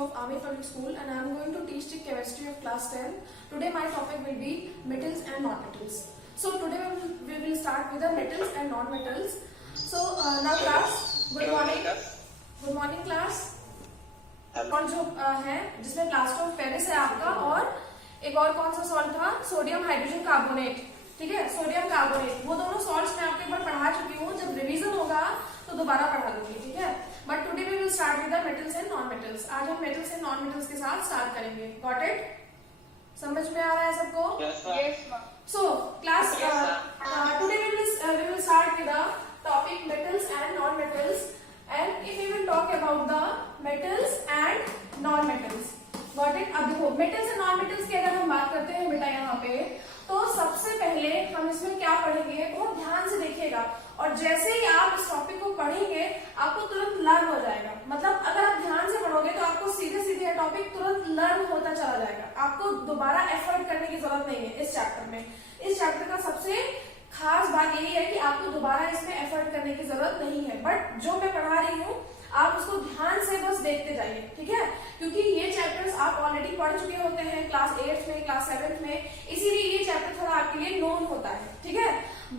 of Army Public School and I am going to teach the chemistry of class 10. Today my topic will be metals and non-metals. So today we will start with the metals and non-metals. So now class, good morning. Good morning class. और जो है जिसमें plaster of Paris है आपका और एक और कौन सा सॉल्ट था, सोडियम हाइड्रोजन कार्बोनेट. ठीक है, सोडियम कार्बोनेट. वो दोनों सॉल्ट्स मैं आपको एक बार पढ़ा चुकी हूँ. जब रिवीजन होगा तो दोबारा पढ़ा दूंगी. ठीक है, but today we will start with the metals and non metals. आज हम मेटल्स एंड नॉन मेटल्स के साथ स्टार्ट करेंगे. Got it? समझ में आ रहा है सबको? Yes, ma'am. So class, today we will start with the topic metals and non metals, and if we will talk about the metals and non metals. Got it? अब देखो metals and non metals की अगर हम बात करते हैं बेटा यहाँ पे, तो सबसे पहले हम इसमें क्या पढ़ेंगे, बहुत ध्यान से देखिएगा. और जैसे ही आप इस टॉपिक को पढ़ेंगे आपको तुरंत लर्न हो जाएगा. मतलब अगर आप ध्यान से पढ़ोगे तो आपको सीधे सीधे यह टॉपिक तुरंत लर्न होता चला जाएगा. आपको दोबारा एफर्ट करने की जरूरत नहीं है इस चैप्टर में. इस चैप्टर का सबसे खास बात यही है कि आपको दोबारा इसमें एफर्ट करने की जरूरत नहीं है. बट जो मैं पढ़ा रही हूँ आप उसको ध्यान से बस देखते जाइए. ठीक है, क्योंकि ये चैप्टर्स आप ऑलरेडी पढ़ चुके होते हैं क्लास 8 में, क्लास 7 में, इसीलिए ये चैप्टर थोड़ा आपके लिए नोन होता है. ठीक है,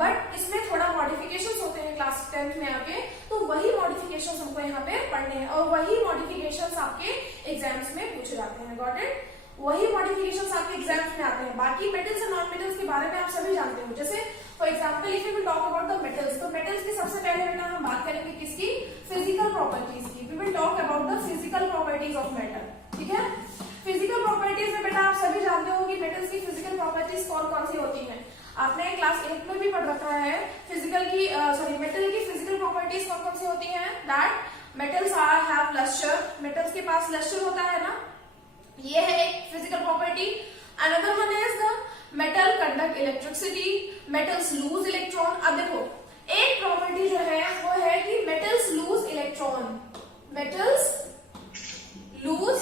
बट इसमें थोड़ा मॉडिफिकेशंस होते हैं क्लास 10th में आके, तो वही मॉडिफिकेशंस हमको यहाँ पे पढ़ने हैं और वही मॉडिफिकेशंस आपके एग्जाम्स में पूछे जाते हैं. Got it? वही मॉडिफिकेशंस आपके एग्जाम्स में आते हैं. बाकी मेटल्स और नॉन मेटल्स के बारे में आप सभी जानते हो. जैसे for example if we will talk about the metals, तो मेटल्स की सबसे पहले बेटा हम बात करेंगे किसकी? फिजिकल प्रॉपर्टीज की. We will talk about the physical properties of metal. ठीक है, फिजिकल प्रॉपर्टीज में बेटा आप सभी जानते हो कि मेटल्स की फिजिकल प्रॉपर्टीज कौन कौन सी होती हैं. आपने क्लास 8 में भी पढ़ रखा है फिजिकल की मेटल की फिजिकल प्रॉपर्टीज कौन कौन सी होती हैं. That metals are have luster. Metals के पास लस्टर होता है ना, ये है एक physical property. Another one is the metal conduct electricity. Metals lose electron. अब देखो एक प्रॉपर्टी जो है वो है कि metals lose electron. Metals lose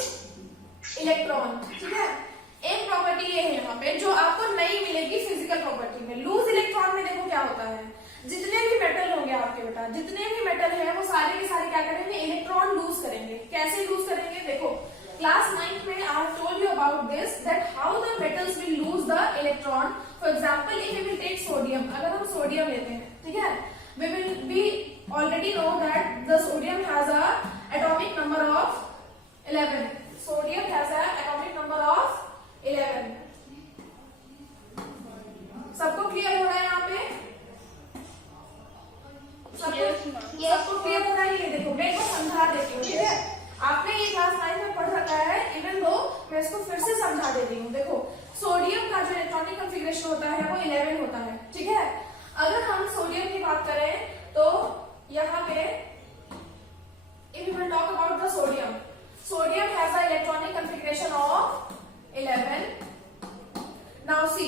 electron. ठीक है, एक प्रॉपर्टी ये है यहाँ पे जो आपको नहीं मिलेगी फिजिकल प्रॉपर्टी में. लूज इलेक्ट्रॉन में देखो क्या होता है, जितने भी मेटल होंगे आपके बेटा, जितने भी मेटल है वो सारे के सारे क्या करेंगे, इलेक्ट्रॉन लूज करेंगे. कैसे लूज करेंगे? देखो क्लास 9 में I have told you about this, that how the metals will lose the electron. For example, if we will take sodium, अगर हम सोडियम लेते हैं, ठीक है, we already know that the sodium has a atomic number of 11. Sodium has a atomic number of 11. सबको clear हो रहा है यहाँ पे? सबको क्लियर हो रहा है? ये देखो मैं इसको समझा देती हूँ. ठीक है, आपने ये क्लास 9 में पढ़ रखा है, इवन दो मैं इसको फिर से समझा देती हूँ. देखो सोडियम का जो इलेक्ट्रॉनिक कॉन्फ़िगरेशन होता है वो 11 होता है. ठीक है, अगर हम सोडियम की बात करें तो यहाँ पे if we will talk about the sodium, sodium has a electronic configuration of 11. Now see,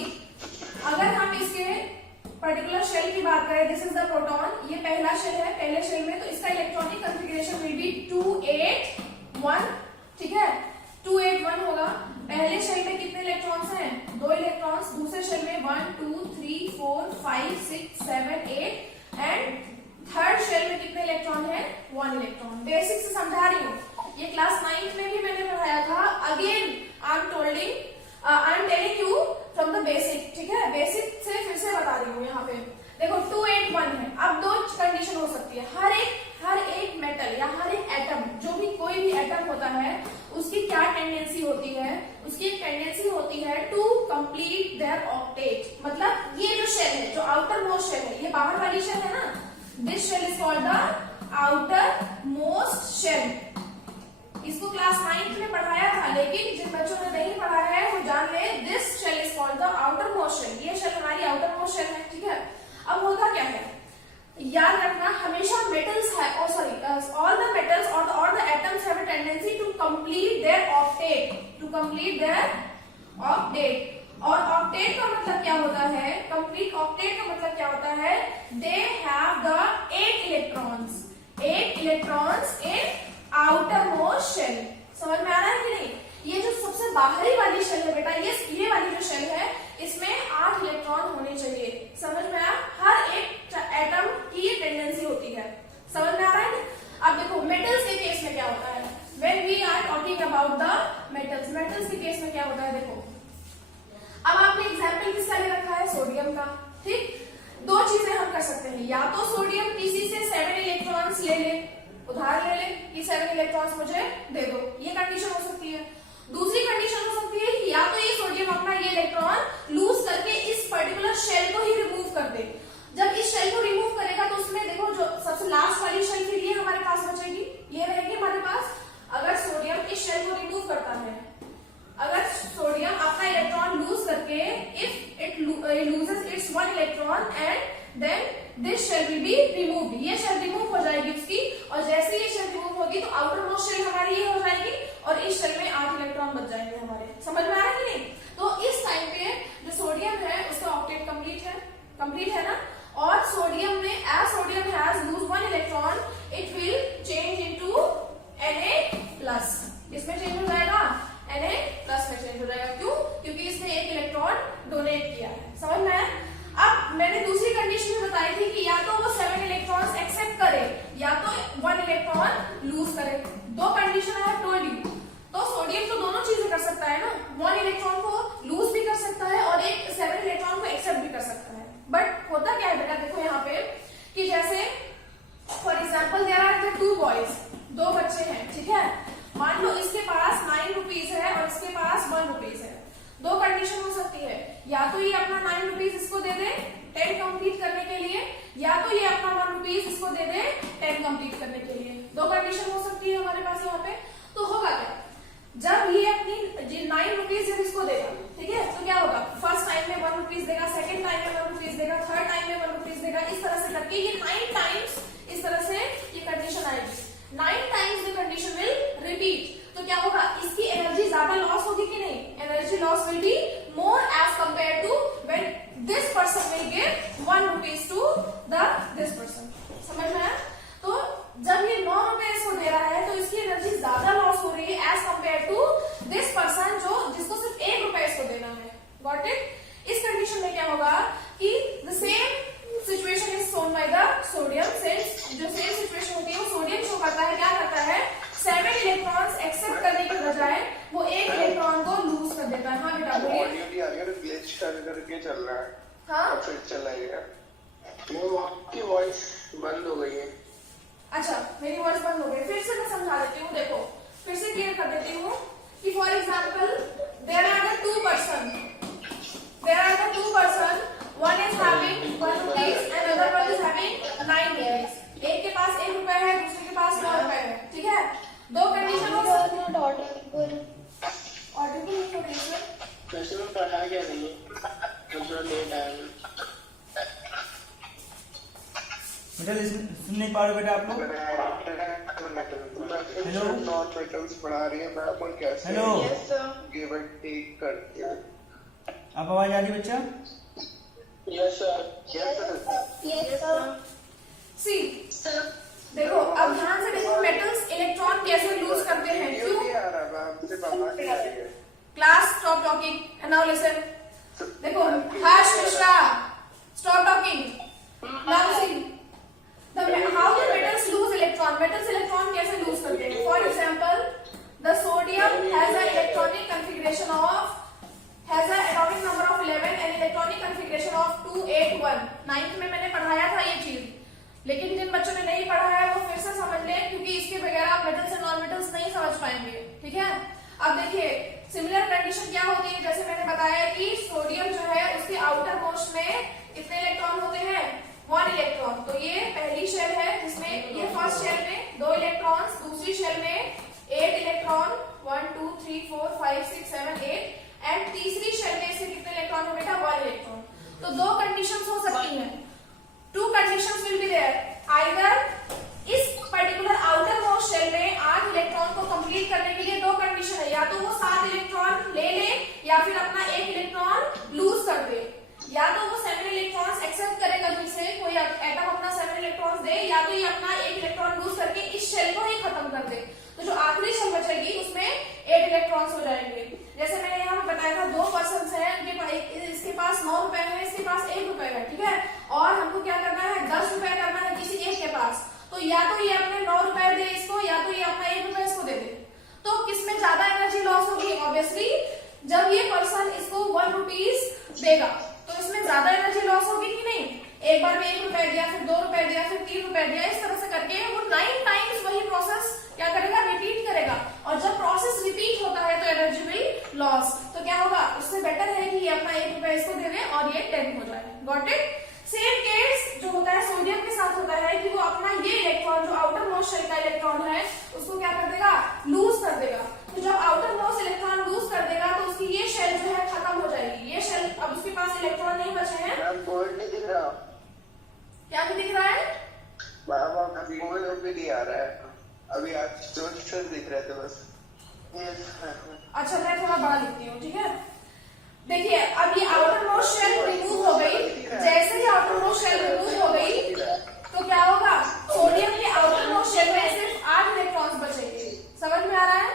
अगर हम इसके पर्टिकुलर शेल की बात करें, दिस इज द प्रोटॉन, ये पहला शेल है. पहले शेल में तो इसका इलेक्ट्रॉनिक कॉन्फ़िगरेशन विल बी 281. ठीक है, 281 होगा. पहले शेल में कितने इलेक्ट्रॉन्स हैं? 2 इलेक्ट्रॉन्स. दूसरे शेल में 1 2 3 4 5 6 7 8 एंड थर्ड शेल में कितने इलेक्ट्रॉन है? 1 इलेक्ट्रॉन. बेसिक से समझा रही हूँ, ये क्लास 9 में भी मैंने पढ़ाया था. Again I am telling you from the basic. ठीक है, बेसिक से फिर से बता रही हूँ. यहाँ पे देखो 281 है. अब दो कंडीशन हो सकती है. हर एक मेटल या हर एक एटम, जो भी कोई भी एटम होता है, उसकी क्या टेंडेंसी होती है? उसकी एक टेंडेंसी होती है टू कंप्लीट देयर ऑक्टेट. मतलब ये जो शेल है, जो आउटर मोस्ट शेल है, ये बाहर वाली शेल है ना, this shell is called the outer most shell. इसको क्लास 9 में पढ़ाया था, लेकिन जिन बच्चों ने नहीं पढ़ा है वो जान ले, this shell is called the outer most shell. ये शेल हमारी आउटर मोस्ट शेल है. ठीक है, अब होता क्या है, याद रखना हमेशा मेटल्स है, ऑल द मेटल्स और the atoms have a tendency to complete their octet. To complete their octet. और ऑक्टेट का मतलब क्या होता है? कंप्लीट ऑक्टेट का मतलब क्या होता है? They have the 8 electrons. 8 electrons in outer most shell. समझ में आ रहा है कि नहीं? ये जो सबसे बाहरी वाली शेल है बेटा, ये वाली जो शेल है, इसमें 8 इलेक्ट्रॉन होने चाहिए. समझ में आया? हर एक एटम की ये टेंडेंसी होती है. समझ में आ रहा है? अब देखो मेटल्स के केस में क्या होता है, when we are talking about ले ले, उधार ले ले कि 7 इलेक्ट्रॉन्स मुझे दे दो, ये कंडीशन हो सकती है। दूसरी कंडीशन हो सकती है कि या तो ये सोडियम अपना ये इलेक्ट्रॉन लूज करके इस पर्टिकुलर शेल को ही रिमूव कर दे। जब इस शेल को रिमूव करेगा तो उसमें देखो जो सबसे लास्ट वाली शेल फिर ये हमारे पास बचेगी, ये रहेगी हमारे पास। अगर सोडियम इस शेल को रिमूव करता है, अगर सोडियम अपना इलेक्ट्रॉन लूज करके if it loses its 1 electron and then this shell will be removed, ये शेल रिमूव हो जाएगी उसकी, और जैसे ये शेल रिमूव होगी तो आउटर मोस्ट शेल हमारी ये हो जाएगी और इस शेल में 8 इलेक्ट्रॉन बच जाएंगे हमारे। समझ में आ रहा है कि नहीं? तो इस टाइम पे जो सोडियम है उसका ऑक्टेट कंप्लीट है ना, और सोडियम में as sodium has lose 1 electron it will change into Na+, इसमें चेंज हो जाएगा Na+ में चेंज हो जाएगा। क्यों? क्योंकि इसने 1 इलेक्ट्रॉन डोनेट किया है। समझ में आया? अब मैंने दूसरी कंडीशन में बताई थी कि या तो वो 7 इलेक्ट्रॉन्स एक्सेप्ट करे या तो 1 इलेक्ट्रॉन लूज करे। दो condition I have told you. तो सोडियम तो दोनों चीजें कर सकता है ना, 1 इलेक्ट्रॉन को लूज भी कर सकता है और एक 7 इलेक्ट्रॉन को एक्सेप्ट भी कर सकता है। बट होता क्या है बेटा, देखो यहाँ पे कि जैसे for example there are 2 boys, 2 बच्चे हैं, ठीक है। मान लो इसके पास 9 रुपीज है और इसके पास 1 रुपीज है। दो कंडीशन हो सकती है, या तो ये अपना 9 रुपीज इसको दे दे 10 कंप्लीट करने के लिए, या तो ये अपना 1 रुपीज इसको दे दे 10 कंप्लीट करने के लिए। दो कंडीशन हो सकती है हमारे पास यहाँ पे। तो होगा क्या, जब ये अपनी 9 रुपीज जब इसको देगा, ठीक है, तो क्या होगा, फर्स्ट टाइम में 1 रुपीज देगा, सेकंड टाइम में 1 रुपीज देगा, थर्ड टाइम में 1 रुपीज देगा, इस तरह से करके ये 9 टाइम्स इस तरह से ये कंडीशन आएगी। 9 times the condition will repeat. तो क्या होगा, इसकी एनर्जी ज्यादा लॉस होगी कि नहीं? Energy loss will be more as compare to when this person will give 1 rupees to this person. समझ में आया? तो जब ये 9 रुपए इसको दे रहा है तो इसकी एनर्जी ज्यादा लॉस हो रही है as compare to this person जिसको सिर्फ 1 रुपए इसको देना है। Got it? इस कंडीशन में क्या होगा कि the same situation is shown by the sodium. Since जो सेम सिचुएशन होती है वो सोडियम शो करता है, क्या करता है, 7 इलेक्ट्रॉन्स एक्सेप्ट करने के बजाय वो 1 इलेक्ट्रॉन को लूज कर देता है। हाँ बेटा बोलिए। ग्लिच करके चल रहा है। हाँ फिर चला गया, वो आपकी वॉइस बंद हो गई है। अच्छा, मेरी वॉइस बंद हो गई। फिर से मैं समझा देती हूँ, देखो फिर से क्लियर कर देती हूँ कि for example there are the 2 person, one is having 1 rupees and other one is having 9 rupees। एक के पास 1 रुपए है, दूसरे के पास 9 रुपए है, ठीक है। दो कंडीशन हो सकती है। ऑडिबल इंफॉर्मेशन वैसे मैं पढ़ा क्या नहीं, थोड़ा लेट आया। बेटा सुन नहीं पा रहे बेटा आप लोग? हेलो, नॉन मेटल्स पढ़ा रही है मैम, और कैसे हेलो, गिव एंड टेक करते हैं। आप आवाज आ रही बच्चा? Yes sir. सी देखो, अब ध्यान से देखो मेटल्स इलेक्ट्रॉन कैसे लूज करते हैं। क्यों? आ रहा है आपसे बात आ रही है। Class stop talking and now listen. देखो Harsh Mishra, stop talking now see how the metals lose electron. Metals electron कैसे लूज करते हैं? For example the sodium has a electronic configuration of has an atomic number of 11 and electronic configuration of 281। 9th में मैंने पढ़ाया था ये चीज, लेकिन जिन बच्चों ने नहीं पढ़ा है वो फिर से समझ लें, क्योंकि इसके बगैर आप मेटल्स और नॉन मेटल्स नहीं समझ पाएंगे, ठीक है। अब देखिए सिमिलर कंडीशन क्या होती है, जैसे मैंने बताया कि सोडियम जो है उसके आउटर मोस्ट में कितने इलेक्ट्रॉन होते हैं? 1 इलेक्ट्रॉन। तो ये पहली शेल है जिसमें ये फर्स्ट शेल में 2 इलेक्ट्रॉन्स, दूसरी शेल में 8 इलेक्ट्रॉन, 1 2 3 4 5 6 7 8, एंड तीसरी शेल में इसके कितने इलेक्ट्रॉन है बेटा? 1 इलेक्ट्रॉन। तो दो कंडीशंस हो सकती हैं। 2 conditions will be there, either इस पर्टिकुलर आउटर मोस्ट शेल में 8 इलेक्ट्रॉन को कंप्लीट करने के लिए 2 कंडीशन है, या तो वो 7 इलेक्ट्रॉन ले ले या फिर अपना 1 इलेक्ट्रॉन लूज कर दे, या तो वो 7 इलेक्ट्रॉन्स एक्सेप्ट करेगा जिससे कोई एटम अपना 7 इलेक्ट्रॉन्स दे, या तो ये अपना 1 इलेक्ट्रॉन लूज करके इस शेल को ही खत्म कर दे। तो जो आखिरी शेल बचेगी उसमें 8 इलेक्ट्रॉन्स हो जाएंगे। जैसे मैंने यहाँ पे बताया था 2 पर्सन है, इसके पास 9 रुपए है, इसके पास 1 रुपए है, ठीक है, और हमको क्या करना है? 10 रुपए करना है किसी एक के पास। तो या तो ये अपने 9 रुपए दे इसको, या तो ये अपना 1 रुपए इसको दे दे। तो किसमें ज्यादा एनर्जी लॉस होगी? ऑब्वियसली जब ये पर्सन इसको 1 रुपीज देगा तो इसमें ज्यादा एनर्जी लॉस होगी कि नहीं? एक बार में 1 रुपए दिया, फिर 2 रुपए दिया, फिर 3 रुपए दिया, इस तरह से करके वो 9 लॉस। तो क्या होगा, उससे बेटर है कि ये अपना 1 रुपया इसको दे दे और ये 10 हो जाए। Got it. सेम केस जो होता है सोडियम के साथ होता है कि वो अपना ये इलेक्ट्रॉन जो आउटर मोस्ट शेल का इलेक्ट्रॉन है उसको क्या कर देगा, लूज कर देगा। तो जब आउटर मोस्ट इलेक्ट्रॉन लूज कर देगा तो उसकी ये शेल जो है खत्म हो जाएगी। ये शेल, अब उसके पास इलेक्ट्रॉन नहीं बचे हैं। बोर्ड नहीं दिख रहा, क्या नहीं दिख रहा है? बोर्ड अभी नहीं आ रहा है, अभी आज जो दिख रहे थे बस। अच्छा मैं थोड़ा बड़ा लिखती हूँ, ठीक है। देखिए अब ये आउटर मोस्ट शेल रिमूव हो गई। जैसे ही आउटर मोस्ट शेल रिमूव हो गई तो क्या होगा, सोडियम के आउटर मोस्ट शेल में सिर्फ 8 इलेक्ट्रॉन्स बचेंगे। समझ में आ रहा है?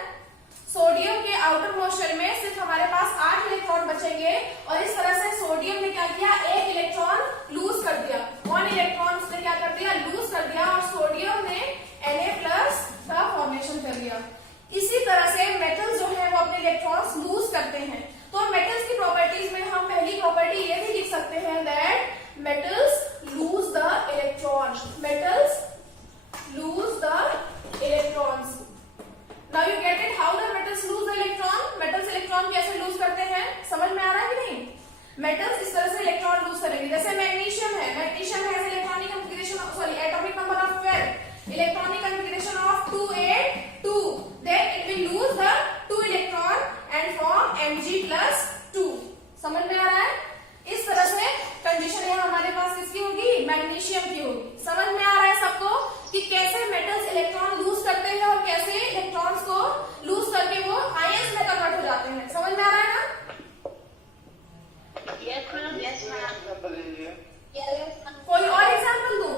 सोडियम के आउटर मोस्ट शेल में सिर्फ हमारे पास 8 इलेक्ट्रॉन बचेंगे और इस तरह से सोडियम ने क्या किया, 1 इलेक्ट्रॉन लूज कर दिया। 1 इलेक्ट्रॉन उसने क्या कर दिया, लूज कर दिया और सोडियम ने Na+ का फॉर्मेशन कर लिया। इसी तरह से मेटल्स जो है वो अपने इलेक्ट्रॉन्स लूज करते हैं। तो मेटल्स की प्रॉपर्टीज में हम पहली प्रॉपर्टी ये भी लिख सकते हैं that metals lose the electron. Metals lose the electrons. Now you get it, how the metals lose the electron. Metals electron कैसे लूज करते हैं, समझ में आ रहा है कि नहीं? मेटल्स इस तरह से इलेक्ट्रॉन लूज करेंगे। जैसे मैग्नीशियम है, magnesium has electronic configuration sorry atomic number of 12, electronic configuration of 282, then it will lose the 2 electron and form Mg+2। समझ में आ रहा है? इस तरह से कंडीशन यहाँ हमारे पास किसकी होगी, मैग्नीशियम की होगी। समझ में आ रहा है सबको कि कैसे मेटल्स इलेक्ट्रॉन लूज करते हैं और कैसे इलेक्ट्रॉन्स को लूज करके वो आयंस में कन्वर्ट हो जाते हैं। समझ में आ रहा है ना? Yes ma'am, yes ma'am. कोई और एग्जाम्पल दूं?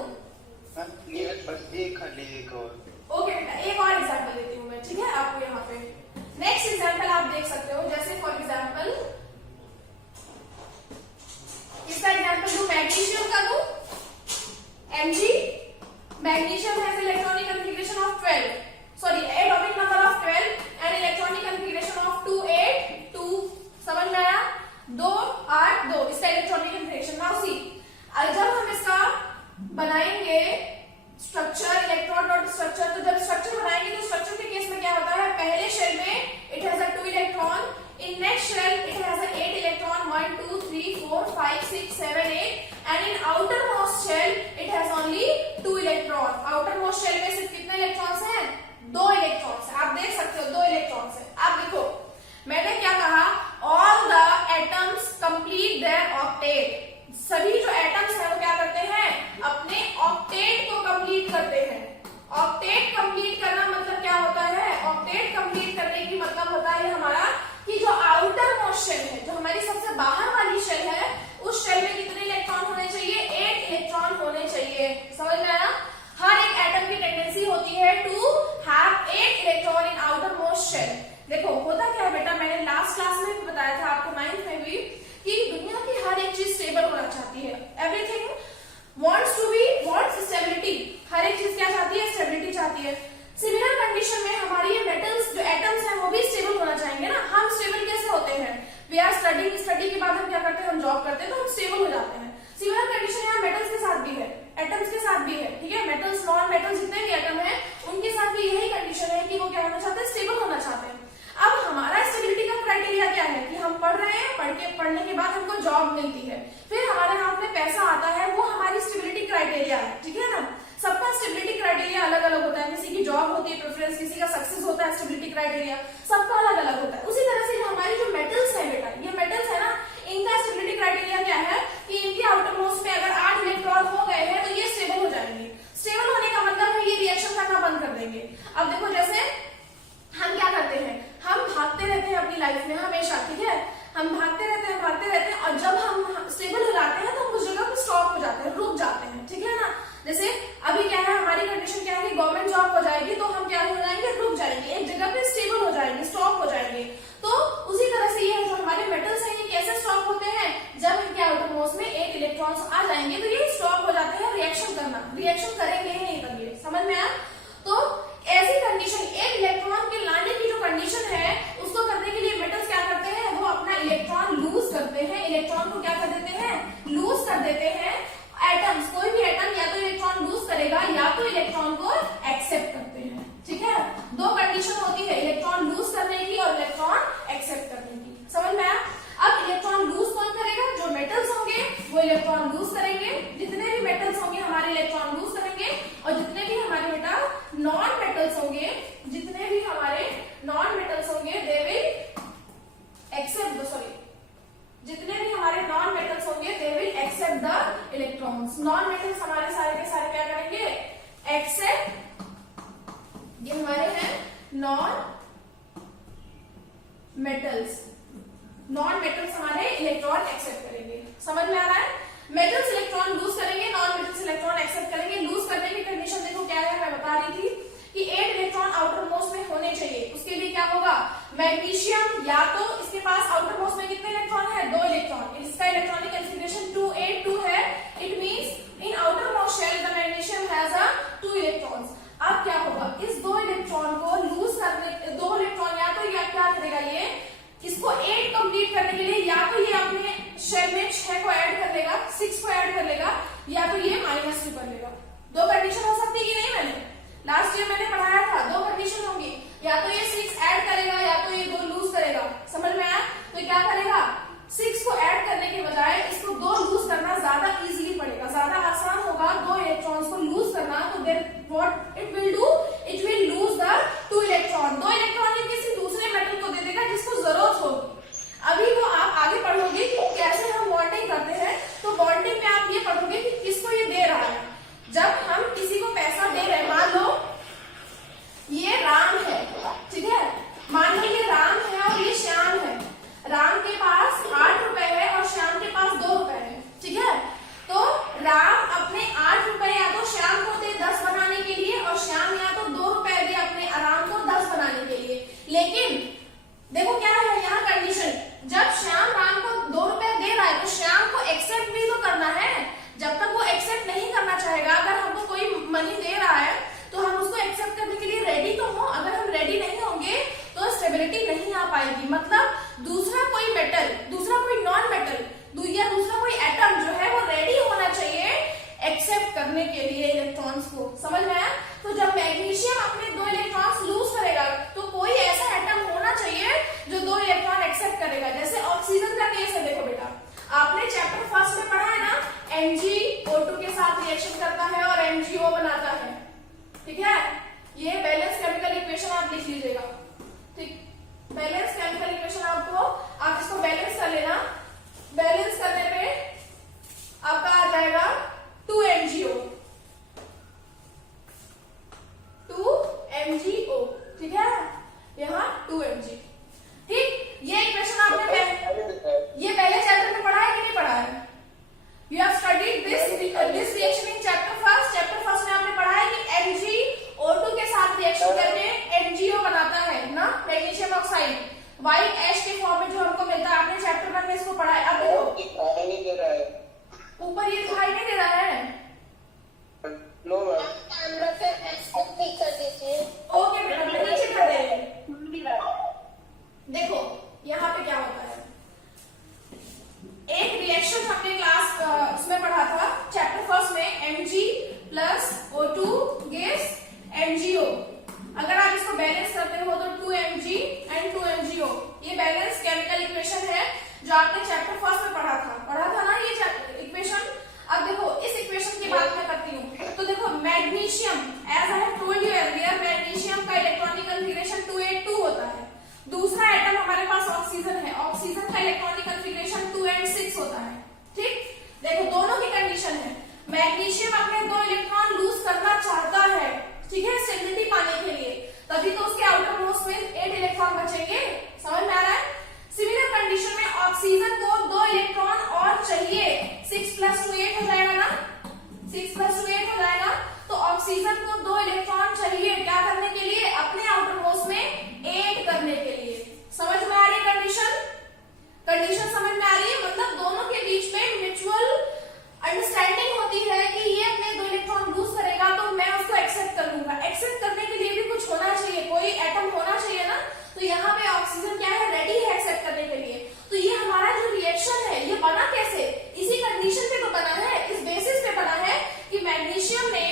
बस एक और। ओके बेटा, एक और एग्जाम्पल देती हूँ मैं, ठीक है आपको यहाँ पे। नेक्स्ट एग्जाम्पल आप देख सकते हो, जैसे फॉर एग्जाम्पल इसका एग्जाम्पल दूं, मैग्नीशियम का दूं, Mg। Magnesium has electronic configuration of 12, sorry atomic number of 12 and electronic configuration of 282। समझ में आया? 282 इसका इलेक्ट्रॉनिक कॉन्फ़िगरेशन। नाउ सी, जब हम इसका बनाएंगे स्ट्रक्चर, इलेक्ट्रॉन डॉट स्ट्रक्चर, तो जब स्ट्रक्चर बनाएंगे तो स्ट्रक्चर के केस में क्या होता है, पहले शेल में it has 2 electron, in next shell it has 8 electron, 1 2 3 4 5 6 7 8, and in outer most shell it has only 2 electron. Outer most shell में सिर्फ कितने इलेक्ट्रॉन्स हैं, 2 इलेक्ट्रॉन्स। आप देख सकते हो 2 इलेक्ट्रॉन्स है। आप देखो मैंने क्या कहा, all the atoms complete their octet. सभी जो एटम्स है वो क्या करते हैं, अपने ऑक्टेट को कंप्लीट करते हैं। ऑक्टेट कंप्लीट करना मतलब क्या होता है, ऑक्टेट कंप्लीट करने की मतलब होता है हमारा कि जो आउटर मोस्ट शेल है, जो हमारी सबसे बाहर वाली शेल है, उस शेल में कितने इलेक्ट्रॉन होने चाहिए, 8 इलेक्ट्रॉन होने चाहिए। समझ में आया? हर एक एटम की टेंडेंसी होती है to have 8 electron in outer most shell. देखो होता क्या है बेटा, मैंने लास्ट क्लास में भी बताया था आपको 9th में भी, कि दुनिया की हर एक चीज स्टेबल होना चाहती है। Everything wants stability. हर एक चीज क्या चाहती है, स्टेबिलिटी चाहती है। सिमिलर कंडीशन में हमारी ये मेटल्स जो एटम्स हैं वो भी स्टेबल होना चाहेंगे ना। हम स्टेबल कैसे होते हैं, वी आर स्टडी के बाद हम क्या करते हैं, हम जॉब करते हैं तो हम स्टेबल हो जाते हैं। सिमिलर कंडीशन यहाँ मेटल्स के साथ भी है, एटम्स के साथ भी है, ठीक है। मेटल्स, नॉन मेटल्स जितने भी एटम है उनके साथ भी यही कंडीशन है कि वो क्या होना चाहते हैं, स्टेबल होना चाहते हैं। अब हमारा स्टेबिलिटी का क्राइटेरिया क्या है कि हम पढ़ रहे हैं, पढ़ने के बाद हमको जॉब मिलती है, फिर हमारे हाथ में पैसा आता है, वो हमारी स्टेबिलिटी क्राइटेरिया है, ठीक है ना। सबका स्टेबिलिटी क्राइटेरिया अलग अलग होता है, किसी की जॉब होती है प्रेफरेंस, किसी का सक्सेस होता है स्टेबिलिटी क्राइटेरिया, सबका अलग अलग होता है। उसी तरह से हमारी जो मेटल्स है बेटा, ये मेटल्स है ना, इनका स्टेबिलिटी क्राइटेरिया क्या है कि इनके आउटर मोस्ट में अगर 8 इलेक्ट्रॉन हो गए हैं तो ये स्टेबल हो जाएंगे। स्टेबल होने का मतलब है ये रिएक्शन करना बंद कर देंगे। अब देखो जैसे हम क्या करते हैं, हम भागते रहते हैं अपनी लाइफ में हमेशा, ठीक है। हम भागते रहते हैं और जब हम स्टेबल हो जाते हैं तो हम उस जगह पे स्टॉप हो जाते हैं, रुक जाते हैं, ठीक है ना। जैसे अभी क्या है, हमारी कंडीशन क्या है कि गवर्नमेंट जॉब हो जाएगी तो हम क्या हो जाएंगे, रुक जाएंगे, एक जगह पे स्टेबल हो जाएंगे, स्टॉप हो जाएंगे। तो उसी तरह से ये जो हमारे मेटल्स हैं ये कैसे स्टॉप होते हैं, जब इनके आउटर मोस्ट में 8 इलेक्ट्रॉन्स आ जाएंगे तो ये स्टॉप हो जाते हैं रिएक्शन करना, रिएक्शन करेंगे ही नहीं तब ये। समझ में आया? तो ऐसी condition non metals. Non metals हमारे इलेक्ट्रॉन एक्सेप्ट करेंगे। समझ में आ रहा है? मेटल्स इलेक्ट्रॉन लूज करेंगे, नॉन मेटल्स इलेक्ट्रॉन एक्सेप्ट करेंगे। लूज करने की कंडीशन देखो क्या है, मैं बता रही थी कि 8 इलेक्ट्रॉन आउटर मोस्ट में होने चाहिए। उसके लिए क्या होगा, मैग्नीशियम या तो इसके पास आउटर मोस्ट में कितने इलेक्ट्रॉन है, 2 इलेक्ट्रॉन। इसका इलेक्ट्रॉनिक कॉन्फ़िगरेशन 2 8 2 है। It means in outer most shell the magnesium has a 2 electrons. अब क्या होगा, इस 2 इलेक्ट्रॉन को लूज करने, 2 इलेक्ट्रॉन या तो या क्या करेगा, ये इसको 8 कंप्लीट करने के लिए या तो ये अपने शेल में 6 को ऐड कर लेगा, 6 को ऐड कर लेगा, या तो ये -2 कर लेगा। 2 कंडीशन हो सकती है कि नहीं? मैंने लास्ट ईयर मैंने पढ़ाया था 2 कंडीशन होंगी, या तो ये 6 ऐड करेगा या तो ये 2 लूज करेगा। समझ में आया? तो क्या करेगा, 6 को ऐड करने के बजाय इसको 2 लूज करना ज्यादा इजीली पड़ेगा, ज्यादा आसान होगा 2 इलेक्ट्रॉन्स को लूज करना। तो then what it will do, it will lose the 2 electron. 2 electron ये किसी दूसरे मेटल को दे देगा जिसको जरूरत होगी। अभी वो आप आगे पढ़ोगे कि कैसे हम बॉन्डिंग करते हैं। तो बॉन्डिंग में आप ये पढ़ोगे कि किसको ये दे रहा है। जब हम किसी को पैसा दे रहे हैं, मान लो ये राम है, ठीक है, मान लो ये राम है और ये श्याम है। राम के पास 8 रुपए है और श्याम के पास 2 रुपए है, ठीक है। तो राम अपने 8 रुपए या तो श्याम को दे 10 बनाने के लिए, और श्याम या तो 2 रुपए दे अपने आराम को 10 बनाने के लिए। लेकिन देखो क्या है यहाँ कंडीशन, जब श्याम राम को 2 रुपए दे रहा है तो श्याम को एक्सेप्ट भी तो करना है। जब तक वो एक्सेप्ट नहीं करना चाहेगा, अगर हमको कोई मनी दे रहा है तो हम उसको एक्सेप्ट करने के लिए रेडी तो हो। अगर हम रेडी नहीं होंगे तो स्टेबिलिटी नहीं आ पाएगी। मतलब दूसरा कोई मेटल, दूसरा कोई नॉन मेटल या दूसरा कोई एटम जो है वो रेडी होना चाहिए एक्सेप्ट करने के लिए इलेक्ट्रॉन्स को। समझ में आया? तो जब मैग्नीशियम अपने 2 इलेक्ट्रॉन्स लूज करेगा तो कोई ऐसा एटम होना चाहिए जो 2 इलेक्ट्रॉन एक्सेप्ट करेगा। जैसे ऑक्सीजन का केस है, देखो बेटा आपने चैप्टर फर्स्ट में पढ़ा है ना, MgO2 के साथ रिएक्शन करता है और MgO बनाता है, ठीक है। ये बैलेंस केमिकल इक्वेशन आप लिख लीजिएगा, ठीक। बैलेंस केमिकल इक्वेशन आपको, आप इसको बैलेंस कर लेना। बैलेंस करने पे आपका आ जाएगा 2MgO, 2MgO, ठीक है, यहाँ 2Mg, ठीक। ये इक्वेशन आपने ये पहले चैप्टर में पढ़ा है कि नहीं पढ़ा है? You have studied this reaction in chapter first. Chapter first में आपने पढ़ा है कि MgO2 के साथ रिएक्शन करके MgO बनाता है ना, मैग्नीशियम ऑक्साइड, व्हाइट ऐश के फॉर्म में जो हमको मिलता है। आपने चैप्टर 1 में इसको पढ़ा है। अब देखो दिखाई नहीं दे रहा है, ऊपर ये दिखाई नहीं दे रहा है। नो मैम, कैमरा पे ऐसे क्लिक कर दीजिए। ओके बेटा, मैं नीचे कर दे रही हूं। देखो यहाँ पे क्या होता है, एक रिएक्शन हमने क्लास उसमें पढ़ा था चैप्टर फर्स्ट में, Mg plus O2 gives MgO। अगर आप इसको बैलेंस करते हो तो 2Mg एंड 2MgO, ये बैलेंस केमिकल इक्वेशन है जो आपने चैप्टर फर्स्ट में पढ़ा था ना ये इक्वेशन। अब देखो इस इक्वेशन की बात मैं करती हूँ। तो देखो magnesium, as I have told you earlier, magnesium का इलेक्ट्रॉनिक कॉन्फ़िगरेशन 282 होता है। दूसरा एटम हमारे पास ऑक्सीजन है, ऑक्सीजन का इलेक्ट्रॉनिक कॉन्फ़िगरेशन 2 and 6 होता है, ठीक। देखो दोनों की कंडीशन है, मैग्नीशियम अपने 2 इलेक्ट्रॉन लूज करना चाहता है, ठीक है, स्टेबिलिटी पाने के लिए, तभी तो उसके आउटर मोस्ट में 8 इलेक्ट्रॉन बचेंगे। समझ में आ रहा है? सिमिलर कंडीशन में ऑक्सीजन को 2 इलेक्ट्रॉन और चाहिए, 6 + 2 8 हो जाएगा ना, 6 + 2 8 हो जाएगा। तो ऑक्सीजन को 2 इलेक्ट्रॉन चाहिए क्या करने के लिए, अपने आउटर मोस्ट में 8 करने के लिए। समझ में आ रही है कंडीशन? कंडीशन समझ में आ रही है? मतलब दोनों के बीच में म्यूचुअल अंडरस्टैंडिंग होती है कि ये अपने 2 इलेक्ट्रॉन लूज करेगा तो मैं उसको एक्सेप्ट कर लूंगा। एक्सेप्ट करने के लिए भी कुछ होना चाहिए, कोई एटम होना चाहिए ना। तो यहाँ पे ऑक्सीजन क्या है, रेडी है एक्सेप्ट करने के लिए। तो ये हमारा जो रिएक्शन है ये बना कैसे, इसी कंडीशन पे तो बना है, इस बेसिस पे बना है कि मैग्नीशियम ने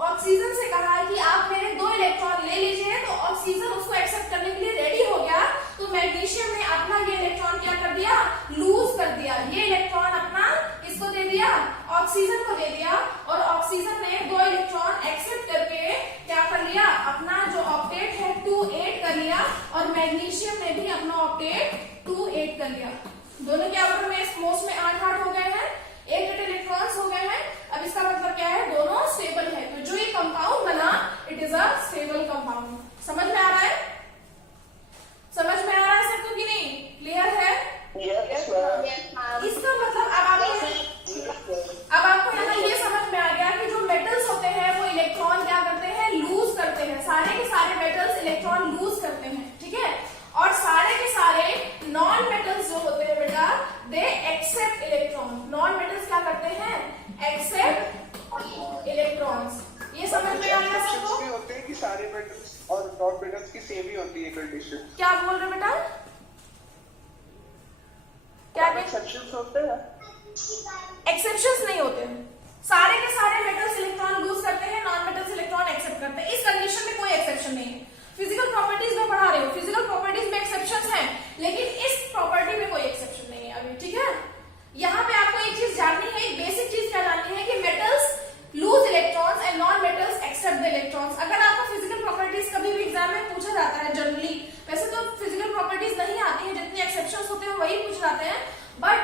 ऑक्सीजन से कहा है कि आप मेरे 2 इलेक्ट्रॉन ले लीजिए, तो ऑक्सीजन उसको एक्सेप्ट करने के लिए रेडी हो गया। तो मैग्नीशियम ने अपना ये इलेक्ट्रॉन क्या कर दिया, लूज कर दिया। ये इलेक्ट्रॉन अपना इसको दे दिया, ऑक्सीजन को दे दिया, और ऑक्सीजन ने 2 इलेक्ट्रॉन एक्सेप्ट करके क्या कर लिया, अपना जो ऑक्टेट है 2 8 कर लिया, और मैग्नीशियम ने भी अपना ऑक्टेट 2 8 कर लिया। दोनों के आउटर मोस्ट में 8 8 हो गए हैं, 8 इलेक्ट्रॉन्स हो गए हैं। अब इसका मतलब क्या है, दोनों स्टेबल है। तो जो ये कंपाउंड बना, it is a stable compound. समझ में आ रहा है? मेटल्स की सेम ही होती है कंडीशन। क्या बोल रहे हो बेटा? क्या एक्सेप्शंस होते हैं? एक्सेप्शंस नहीं होते हैं, सारे के सारे मेटल्स इलेक्ट्रॉन लूज करते हैं, नॉन मेटल्स इलेक्ट्रॉन एक्सेप्ट करते हैं। इस कंडीशन में कोई एक्सेप्शन नहीं है। फिजिकल प्रॉपर्टीज में पढ़ा रहे हो, फिजिकल प्रॉपर्टीज में एक्सेप्शंस हैं, लेकिन इस प्रॉपर्टी में कोई एक्सेप्शन नहीं है अभी, ठीक है। यहाँ पे आपको एक चीज जाननी है, एक बेसिक चीज क्या जाननी है कि metals loose electrons and non metals accept the electrons. अगर आपको फिजिकल प्रॉपर्टीज कभी भी एग्जाम में पूछा जाता है जनरली, वैसे तो फिजिकल प्रॉपर्टीज नहीं आती है, जितनी एक्सेप्शंस होते हैं वही पूछ जाते हैं, but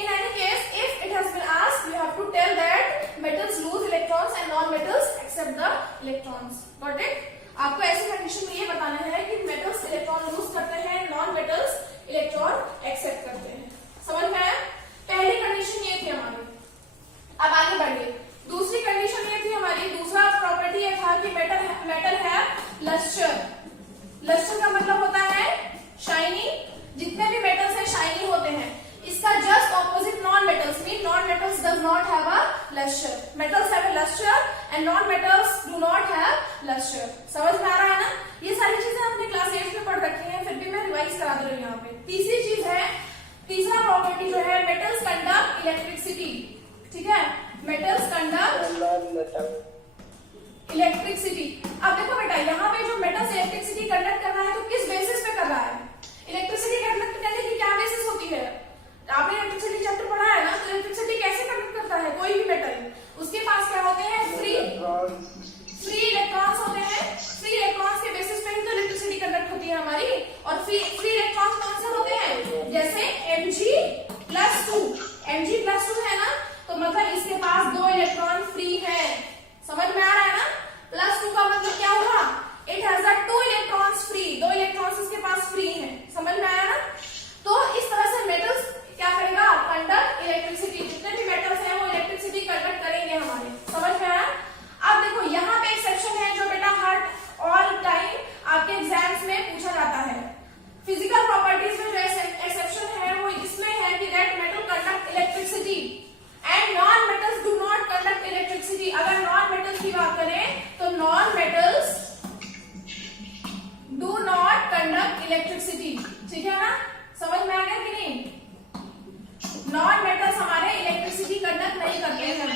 in any case if it has been asked you have to tell that metals lose electrons and non-metals accept the electrons. Got it? आपको ऐसी कंडीशन में ये बताना है कि मेटल्स इलेक्ट्रॉन लूज करते हैं, नॉन मेटल्स इलेक्ट्रॉन एक्सेप्ट करते हैं। समझ में आया? पहली कंडीशन ये थी हमारी। अब आगे बढ़िए, दूसरी कंडीशन ये थी हमारी, दूसरा प्रॉपर्टी ये था कि मेटल है लस्टर। लस्टर का मतलब होता है शाइनी। जितने भी मेटल्स हैं शाइनी होते हैं। इसका just opposite non metals mean non metals does not have a luster. Metals have a luster and non metals do not have luster. समझ में आ रहा है ना? ये सारी चीजें आपने क्लास 8 में पढ़ रखी हैं, फिर भी मैं रिवाइज करा दे रही हूँ यहाँ पे। तीसरी चीज है, तीसरा प्रॉपर्टी जो है, मेटल्स कंडक्ट इलेक्ट्रिसिटी। ठीक है, मेटल्स कंडक्ट इलेक्ट्रिसिटी। अब देखो बेटा, यहाँ पे जो मेटल्स इलेक्ट्रिसिटी कंडक्ट कर रहा है तो किस बेसिस पे कर रहा है? इलेक्ट्रिसिटी कंडक्ट करने की क्या बेसिस होती है? आपने इलेक्ट्रिसिटी चैप्टर पढ़ा है ना, तो इलेक्ट्रिसिटी कैसे कंडक्ट करता है कोई भी मेटल? उसके पास क्या होते हैं? फ्री इलेक्ट्रॉन्स होते हैं। फ्री इलेक्ट्रॉन्स के बेसिस पे ही तो इलेक्ट्रिसिटी कंडक्ट होती है हमारी। और फ्री इलेक्ट्रॉन्स कौन से होते हैं? जैसे Mg+2। Mg+2 है ना, तो मतलब इसके पास 2 इलेक्ट्रॉन फ्री है। समझ में आ रहा है ना? +2 का मतलब क्या हुआ? It has the 2 electrons free, 2 electrons इसके पास फ्री है। समझ में आया ना? तो इस तरह से मेटल्स क्या करेगा? Conduct electricity. जितने भी मेटल्स हैं वो इलेक्ट्रिसिटी कंडक्ट करेंगे हमारे। समझ में आया? अब देखो यहाँ पे एक्सेप्शन है जो बेटा हर ऑल टाइम आपके एग्जाम्स में पूछा जाता है। फिजिकल प्रॉपर्टीज में जो एक्सेप्शन है वो इसमें है कि that metal conduct electricity and non metals do not conduct electricity. अगर नॉन मेटल्स की बात करें तो non metals do not conduct electricity. ठीक है ना? समझ में आ गया कि नहीं? नॉन मेटल्स हमारे इलेक्ट्रिसिटी कंडक्ट नहीं करते हैं,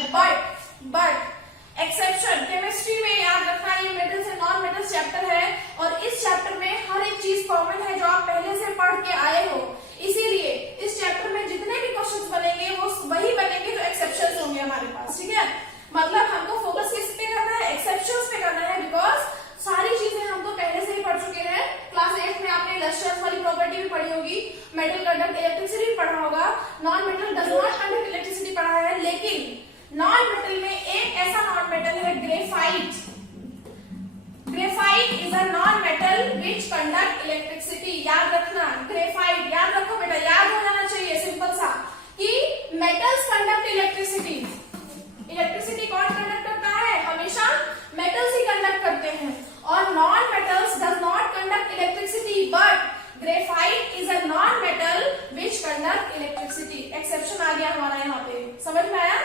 बट एक्सेप्शन केमिस्ट्री में याद रखना, ये metals and non metals chapter है और इस चैप्टर में हर एक चीज कॉमन है जो आप पहले से पढ़ के आए हो। इसीलिए इस चैप्टर में जितने भी क्वेश्चंस बनेंगे वो वही बनेंगे जो एक्सेप्शंस होंगे हमारे पास। ठीक है, मतलब हमको फोकस किस पे करना है? एक्सेप्शंस पे करना है, बिकॉज सारी चीजें हम तो पहले से ही पढ़ चुके हैं। क्लास 8 में आपने लस्टर्स वाली प्रॉपर्टी भी पढ़ी होगी, मेटल कंडक्ट इलेक्ट्रिसिटी भी पढ़ा होगा, non metal does not conduct electricity पढ़ा है। लेकिन नॉन मेटल में एक ऐसा नॉन मेटल है graphite. Graphite is a non metal which conduct electricity. याद रखना, ग्रेफाइट याद रखो बेटा, याद हो जाना चाहिए सिंपल सा कि मेटल्स कंडक्ट इलेक्ट्रिसिटी। इलेक्ट्रिसिटी कौन कंडक्ट करता है? हमेशा मेटल्स ही कंडक्ट करते हैं। और non metals does not conduct electricity, but graphite is a non metal which conduct electricity. Exception आ गया हमारा यहाँ पे। समझ में आया?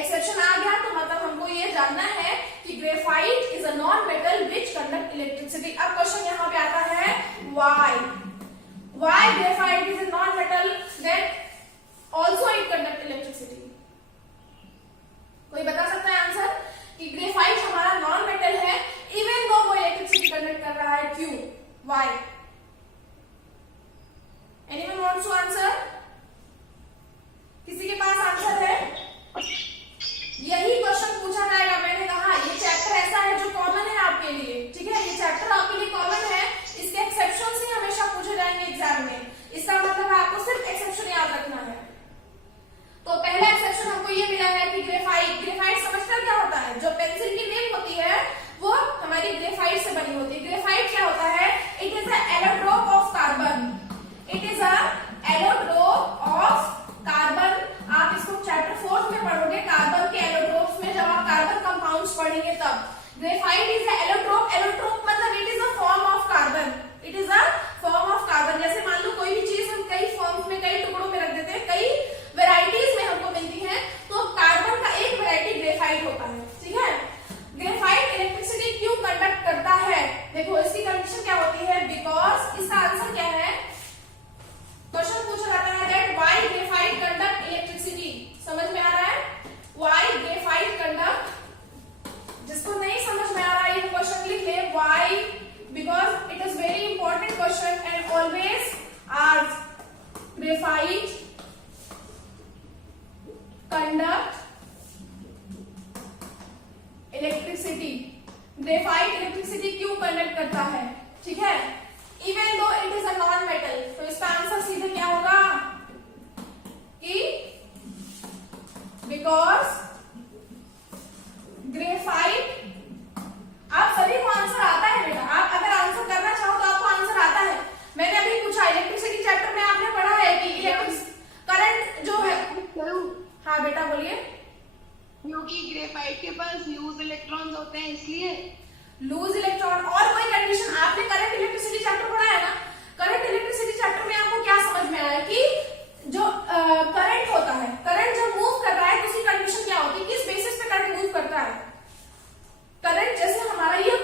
एक्सेप्शन आ गया तो मतलब हमको ये जानना है कि graphite is a non metal which conduct electricity. अब क्वेश्चन यहाँ पे आता है why graphite is a non-metal that also it conduct electricity। कोई बता सकता है आंसर कि ग्रेफाइट हमारा नॉन मेटल है इवन दो वो इलेक्ट्रिसिटी कंडक्ट कर रहा है, क्यों? why? Anyone wants to answer? किसी के पास आंसर है? यही क्वेश्चन पूछा जाएगा। मैंने कहा ये चैप्टर ऐसा है जो कॉमन है आपके लिए। ठीक है, ये चैप्टर आपके लिए कॉमन है, इसके एक्सेप्शन ही हमेशा पूछे जाएंगे एग्जाम में। इसका मतलब आपको सिर्फ एक्सेप्शन याद रखना है। तो पहला एक्सेप्शन हमको ये मिला है कि ग्रेफाइट समझकर क्या होता है? जो पेंसिल की निब होती है वो हमारी ग्रेफाइट से बनी होती है। ग्रेफाइट क्या होता है? It is a allotrope of carbon. It is a allotrope of carbon. आप इसको चैप्टर 4 में पढ़ोगे, कार्बन के एलोट्रोप्स में, जब आप कार्बन कंपाउंड्स पढ़ेंगे तब। Graphite is a allotrope. Allotrope मतलब it is a form of carbon. It is a form of carbon. जैसे मान लो कोई भी चीज हम कई फॉर्म्स में, कई टुकड़ों में रख देते हैं, कई वेराइटीज में हमको मिलती है, तो कार्बन का एक वेराइटी ग्रेफाइट होता है। ठीक है, ग्रेफाइट इलेक्ट्रिसिटी क्यों कंडक्ट करता है? देखो इसकी कंडीशन क्या होती है? Graphite conduct electricity. Graphite electricity क्यों कंडक्ट करता है, ठीक है, even though it is a non metal. तो इसका आंसर सीधे क्या होगा कि बिकॉज ग्रेफाइट। आप सभी को आंसर आता है बेटा, आप अगर आंसर करना चाहो तो आपको आंसर आता है। मैंने अभी पूछा इलेक्ट्रिसिटी चैप्टर में आपने पढ़ा है कि इलेक्ट्रिक करंट जो है। हाँ बेटा बोलिए। क्योंकि ग्रेफाइट के पास लूज इलेक्ट्रॉन्स होते हैं इसलिए। लूज इलेक्ट्रॉन और कोई कंडीशन। आपने करंट इलेक्ट्रिसिटी चैप्टर पढ़ा है ना, करंट इलेक्ट्रिसिटी चैप्टर में आपको क्या समझ में आया कि जो करंट होता है, करंट जब मूव कर रहा है तो उसकी कंडीशन क्या होती है, किस बेसिस पे करंट मूव करता है। करंट जैसे हमारा ये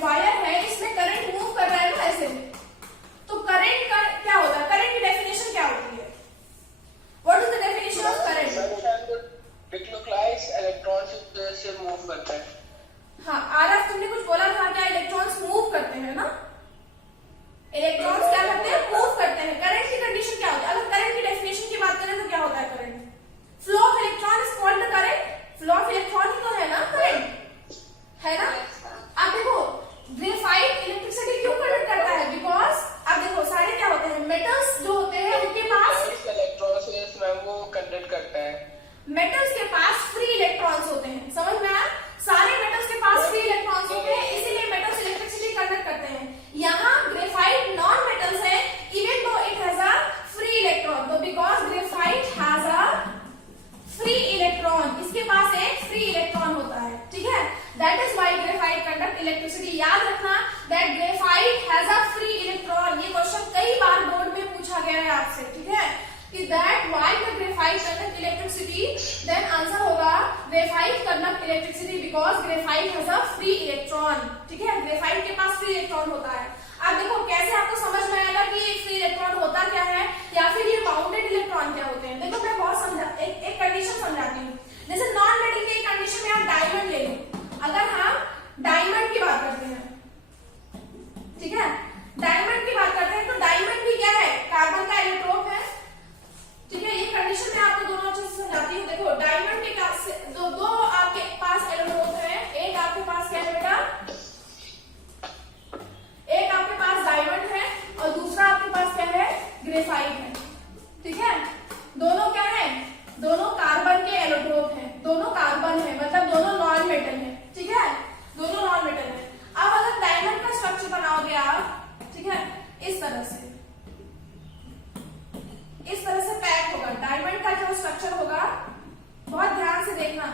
वायर है, इसमें करंट मूव कर रहा है ना ऐसे, तो करंट का क्या होता है, करंट की डेफिनेशन क्या होती है, what is the definition of current. Electrons से मूव करता है। हाँ आरएफ, तुमने कुछ बोला था क्या, इलेक्ट्रॉन्स मूव करते हैं ना, इलेक्ट्रॉन्स क्या करते हैं, मूव करते हैं। करंट की कंडीशन क्या होती है, अगर करंट की डेफिनेशन की बात करें तो क्या होता है current, flow of electron is called current. Flow of electron ही तो है ना करंट, है ना। अब देखो ग्रेफाइट इलेक्ट्रिसिटी क्यों कंडक्ट करता है, बिकॉज अब देखो सारे क्या होते हैं, मेटल्स जो होते हैं उनके पास इलेक्ट्रॉन्स मैम वो कंडक्ट करता है। मेटल्स के पास फ्री इलेक्ट्रॉन्स होते हैं, समझ में आया, सारे मेटल्स के पास फ्री इलेक्ट्रॉन्स होते हैं, इसीलिए मेटल्स इलेक्ट्रिसिटी कंडक्ट करते हैं। यहाँ ग्रेफाइट नॉन मेटल्स है, even though it has a free electron, तो because graphite has a free electron, इसके पास एक फ्री इलेक्ट्रॉन होता है, ठीक है, that is why graphite conduct electricity. याद रखना that graphite has a free electron, ये क्वेश्चन कई बार बोर्ड में पूछा गया है आपसे, ठीक है, कि that why the graphite conduct electricity, then answer होगा graphite conduct electricity because graphite has a free electron, ठीक है, ग्रेफाइट के पास फ्री इलेक्ट्रॉन होता है। अब देखो कैसे आपको समझ में आएगा कि एक फ्री इलेक्ट्रॉन होता क्या है या फिर ये बाउंडेड इलेक्ट्रॉन क्या होते हैं। देखो मैं बहुत एक कंडीशन समझाती हूँ, जैसे नॉन मेटल की एक कंडीशन में आप डायमंड ले लो, अगर हम डायमंड की बात करते हैं, ठीक है, डायमंड की बात करते हैं तो डायमंड भी क्या है, कार्बन का एलोट्रोप है, ठीक है, ये कंडीशन मैं आपको दोनों अच्छे से समझाती हूँ। देखो डायमंड के पास दो आपके पास एलोट्रोप है, एक आपके पास क्या है बेटा, एक आपके पास डायमंड है और दूसरा आपके पास क्या है, ग्रेफाइट है, ठीक है, दोनों क्या है, दोनों कार्बन के एलोट्रोप है, दोनों कार्बन है, मतलब दोनों नॉन मेटल है, ठीक है, दोनों नॉन मेटल है। अब अगर डायमंड का स्ट्रक्चर बनाओगे आप, ठीक है, इस तरह से पैक होगा डायमंड का जो स्ट्रक्चर होगा, बहुत ध्यान से देखना,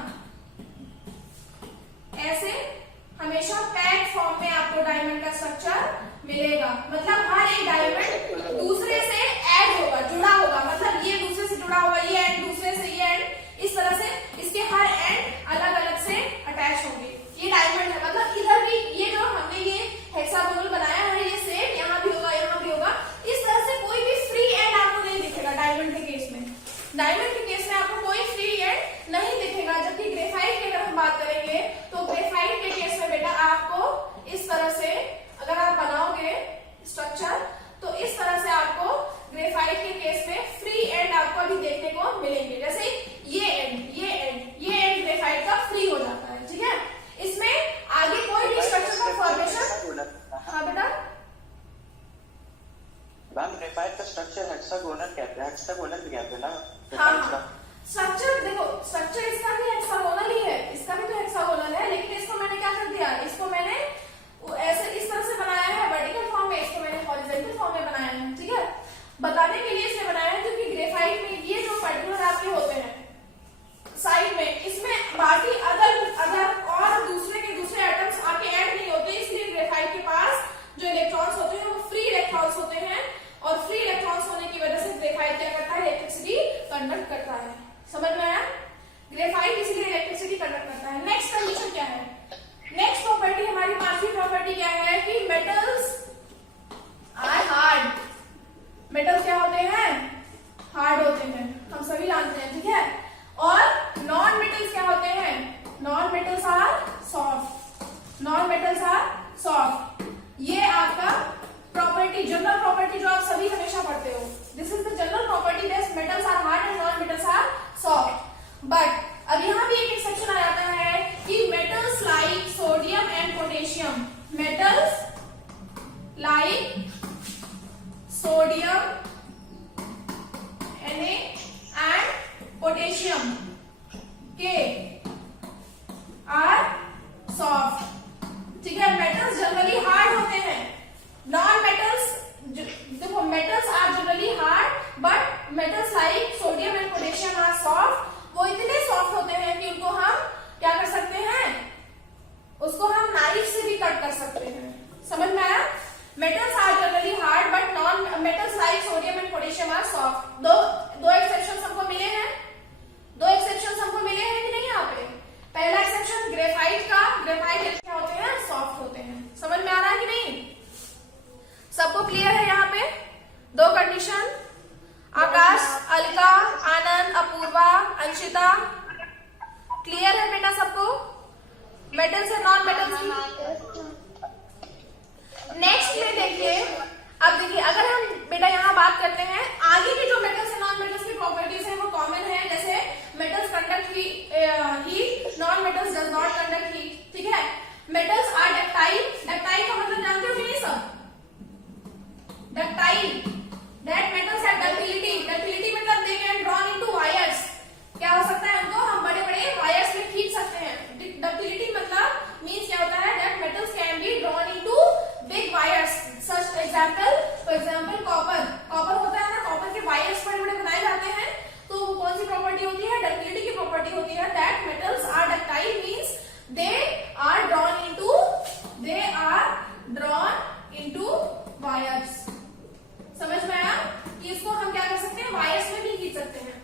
ऐसे हमेशा पैक फॉर्म में आपको डायमंड का स्ट्रक्चर मिलेगा, मतलब हर एक डायमंड दूसरे से ऐड होगा, जुड़ा होगा, मतलब ये दूसरे से जुड़ा होगा, ये एंड दूसरे से ये एंड, इस तरह से इसके हर एंड अलग अलग से अटैच होंगे। ये डायमंड है, मतलब इधर भी ये जो हमने ये हेक्सागोनल बनाया है, ये सेम यहाँ भी होगा, यहाँ भी होगा, इस तरह से कोई भी फ्री एंड आपको नहीं दिखेगा डायमंड के केस में। डायमंड के केस में आपको कोई फ्री एंड नहीं दिखेगा, जबकि ग्रेफाइट की अगर हम बात करेंगे तो ग्रेफाइट के केस में बेटा आपको इस तरह से अगर आप बनाओगे स्ट्रक्चर, तो इस तरह से आपको ग्रेफाइट के केस में फ्री एंड आपको अभी देखने को मिलेंगे, जैसे ये एंड ग्रेफाइट का फ्री हो जाता है, ठीक है, इसमें आगे कोई भी स्ट्रक्चर का फॉर्मेशन। हाँ बेटा, मैम ग्रेफाइट का स्ट्रक्चर हेक्सागोनल कहते हैं, हेक्सागोनल भी कहते हैं ना। हाँ स्ट्रक्चर देखो, स्ट्रक्चर इसका भी हेक्सागोनल ही है, इसका भी तो हेक्सागोनल है, लेकिन इसको मैंने क्या कर दिया, इसको मैंने ऐसे इस तरह से बनाया है वर्टिकल फॉर्म में, इसको मैंने हॉरिजॉन्टल फॉर्म में बनाया है, ठीक है, बताने के लिए इसने बनाया है क्योंकि ग्रेफाइट में ये जो पर्टिकुलर आपके होते हैं साइड में, इसमें बाकी अदर और दूसरे के दूसरे एटम्स आपके ऐड नहीं होते, इसलिए ग्रेफाइट के पास जो इलेक्ट्रॉन्स होते हैं वो फ्री इलेक्ट्रॉन्स होते हैं, और फ्री इलेक्ट्रॉन्स होने की वजह से ग्रेफाइट क्या करता है, इलेक्ट्रिसिटी कंडक्ट करता है, समझ में आया, ग्रेफाइट इसलिए इलेक्ट्रिसिटी कंडक्ट करता है। नेक्स्ट कंडीशन क्या है, नेक्स्ट प्रॉपर्टी हमारी पांचवी प्रॉपर्टी क्या है कि मेटल्स आर हार्ड, मेटल्स क्या होते हैं, हार्ड होते हैं, हम सभी जानते हैं, ठीक है, और नॉन मेटल्स क्या होते हैं, non metals are soft, non metals are soft. ये आपका प्रॉपर्टी, जनरल प्रॉपर्टी जो आप सभी हमेशा पढ़ते हो, this is the general property that metals are hard and non metals are soft. But अब यहाँ भी एक एक्सेप्शन आ जाता है कि metals like sodium and potassium, metals like sodium and potassium के आर सॉफ्ट। ठीक है, मेटल्स जनरली हार्ड होते हैं, नॉन मेटल्स देखो metals are generally hard but metals like sodium and potassium are soft. वो इतने सॉफ्ट होते हैं कि उनको हम क्या कर सकते हैं, उसको हम नाइफ से भी कट कर सकते हैं। समझ में आया? Metals are generally hard but non metals like sodium and potassium are soft. दो एक्सेप्शन हमको मिले हैं, दो एक्सेप्शन हमको मिले हैं कि नहीं यहाँ पे? पहला एक्सेप्शन ग्रेफाइट का, ग्रेफाइट क्या होते हैं, सॉफ्ट होते हैं। समझ में आ रहा है कि नहीं? सबको क्लियर है यहाँ पे? दो कंडीशन, आकाश, अलका, आनंद, अपूर्वा, अंशिता, क्लियर है बेटा सबको? मेटल्स और नॉन मेटल्स की नेक्स्ट में देखिए। अब देखिए अगर हम बेटा यहाँ बात करते हैं आगे की जो मेटल्स और नॉन मेटल्स की प्रॉपर्टीज है वो कॉमन है, जैसे metals conduct heat, non metals does not conduct heat. ठीक है, मेटल्स आर डक्टाइल, डक्टाइल का मतलब जानते हो कि नहीं सब? Ductile, that metals have ductility, ductility मतलब they can drawn into wires. क्या हो सकता है, उनको हम बड़े बड़े वायर्स में खींच सकते हैं। डक्टिलिटी मतलब मीन्स क्या होता है, that metals can be drawn into big wires. Such example, for example copper, copper होता है ना, कॉपर के वायर्स बड़े बड़े बनाए जाते हैं, तो वो कौन सी प्रॉपर्टी होती है, डक्टिलिटी की प्रॉपर्टी होती है। That metals are ductile means they are drawn into wires. समझ में आया कि इसको हम क्या कर सकते हैं, वायर्स में भी खींच सकते हैं।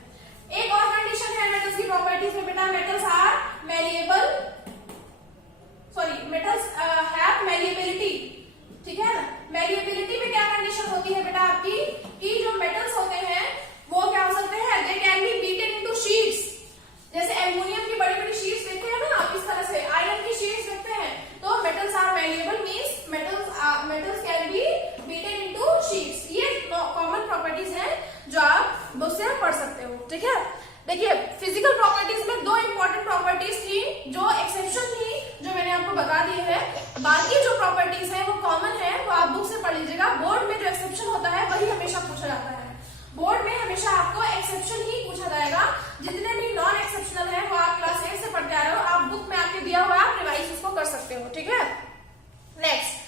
एक और कंडीशन है मेटल्स की प्रॉपर्टीज में बेटा, metals are malleable, sorry metals have malleability. ठीक है ना, मैलिएबिलिटी में क्या कंडीशन होती है बेटा आपकी, कि जो मेटल्स होते हैं वो क्या हो सकते हैं, दे can be beaten into sheets. जैसे एल्युमिनियम की बड़ी बड़ी शीट्स देखते हैं ना आप, इस तरह से आयरन की शीट्स देखते हैं, तो metals are malleable means metals can be beaten into sheets. ये कॉमन प्रॉपर्टीज हैं जो आप बुक से पढ़ सकते हो। ठीक है, देखिए फिजिकल प्रॉपर्टीज में दो इंपॉर्टेंट प्रॉपर्टीज थी जो एक्सेप्शन थी, जो मैंने आपको बता दी है। बाकी जो प्रॉपर्टीज है वो कॉमन है, वो आप बुक से पढ़ लीजिएगा। बोर्ड में जो एक्सेप्शन होता है वही हमेशा पूछा जाता है, बोर्ड में हमेशा आपको एक्सेप्शन ही पूछा जाएगा। जितने भी नॉन एक्सेप्शनल है वो आप क्लास 8 से पढ़ते आ रहे हो, आप बुक में आपके दिया हुआ आप रिवाइज उसको कर सकते हो। ठीक है, नेक्स्ट,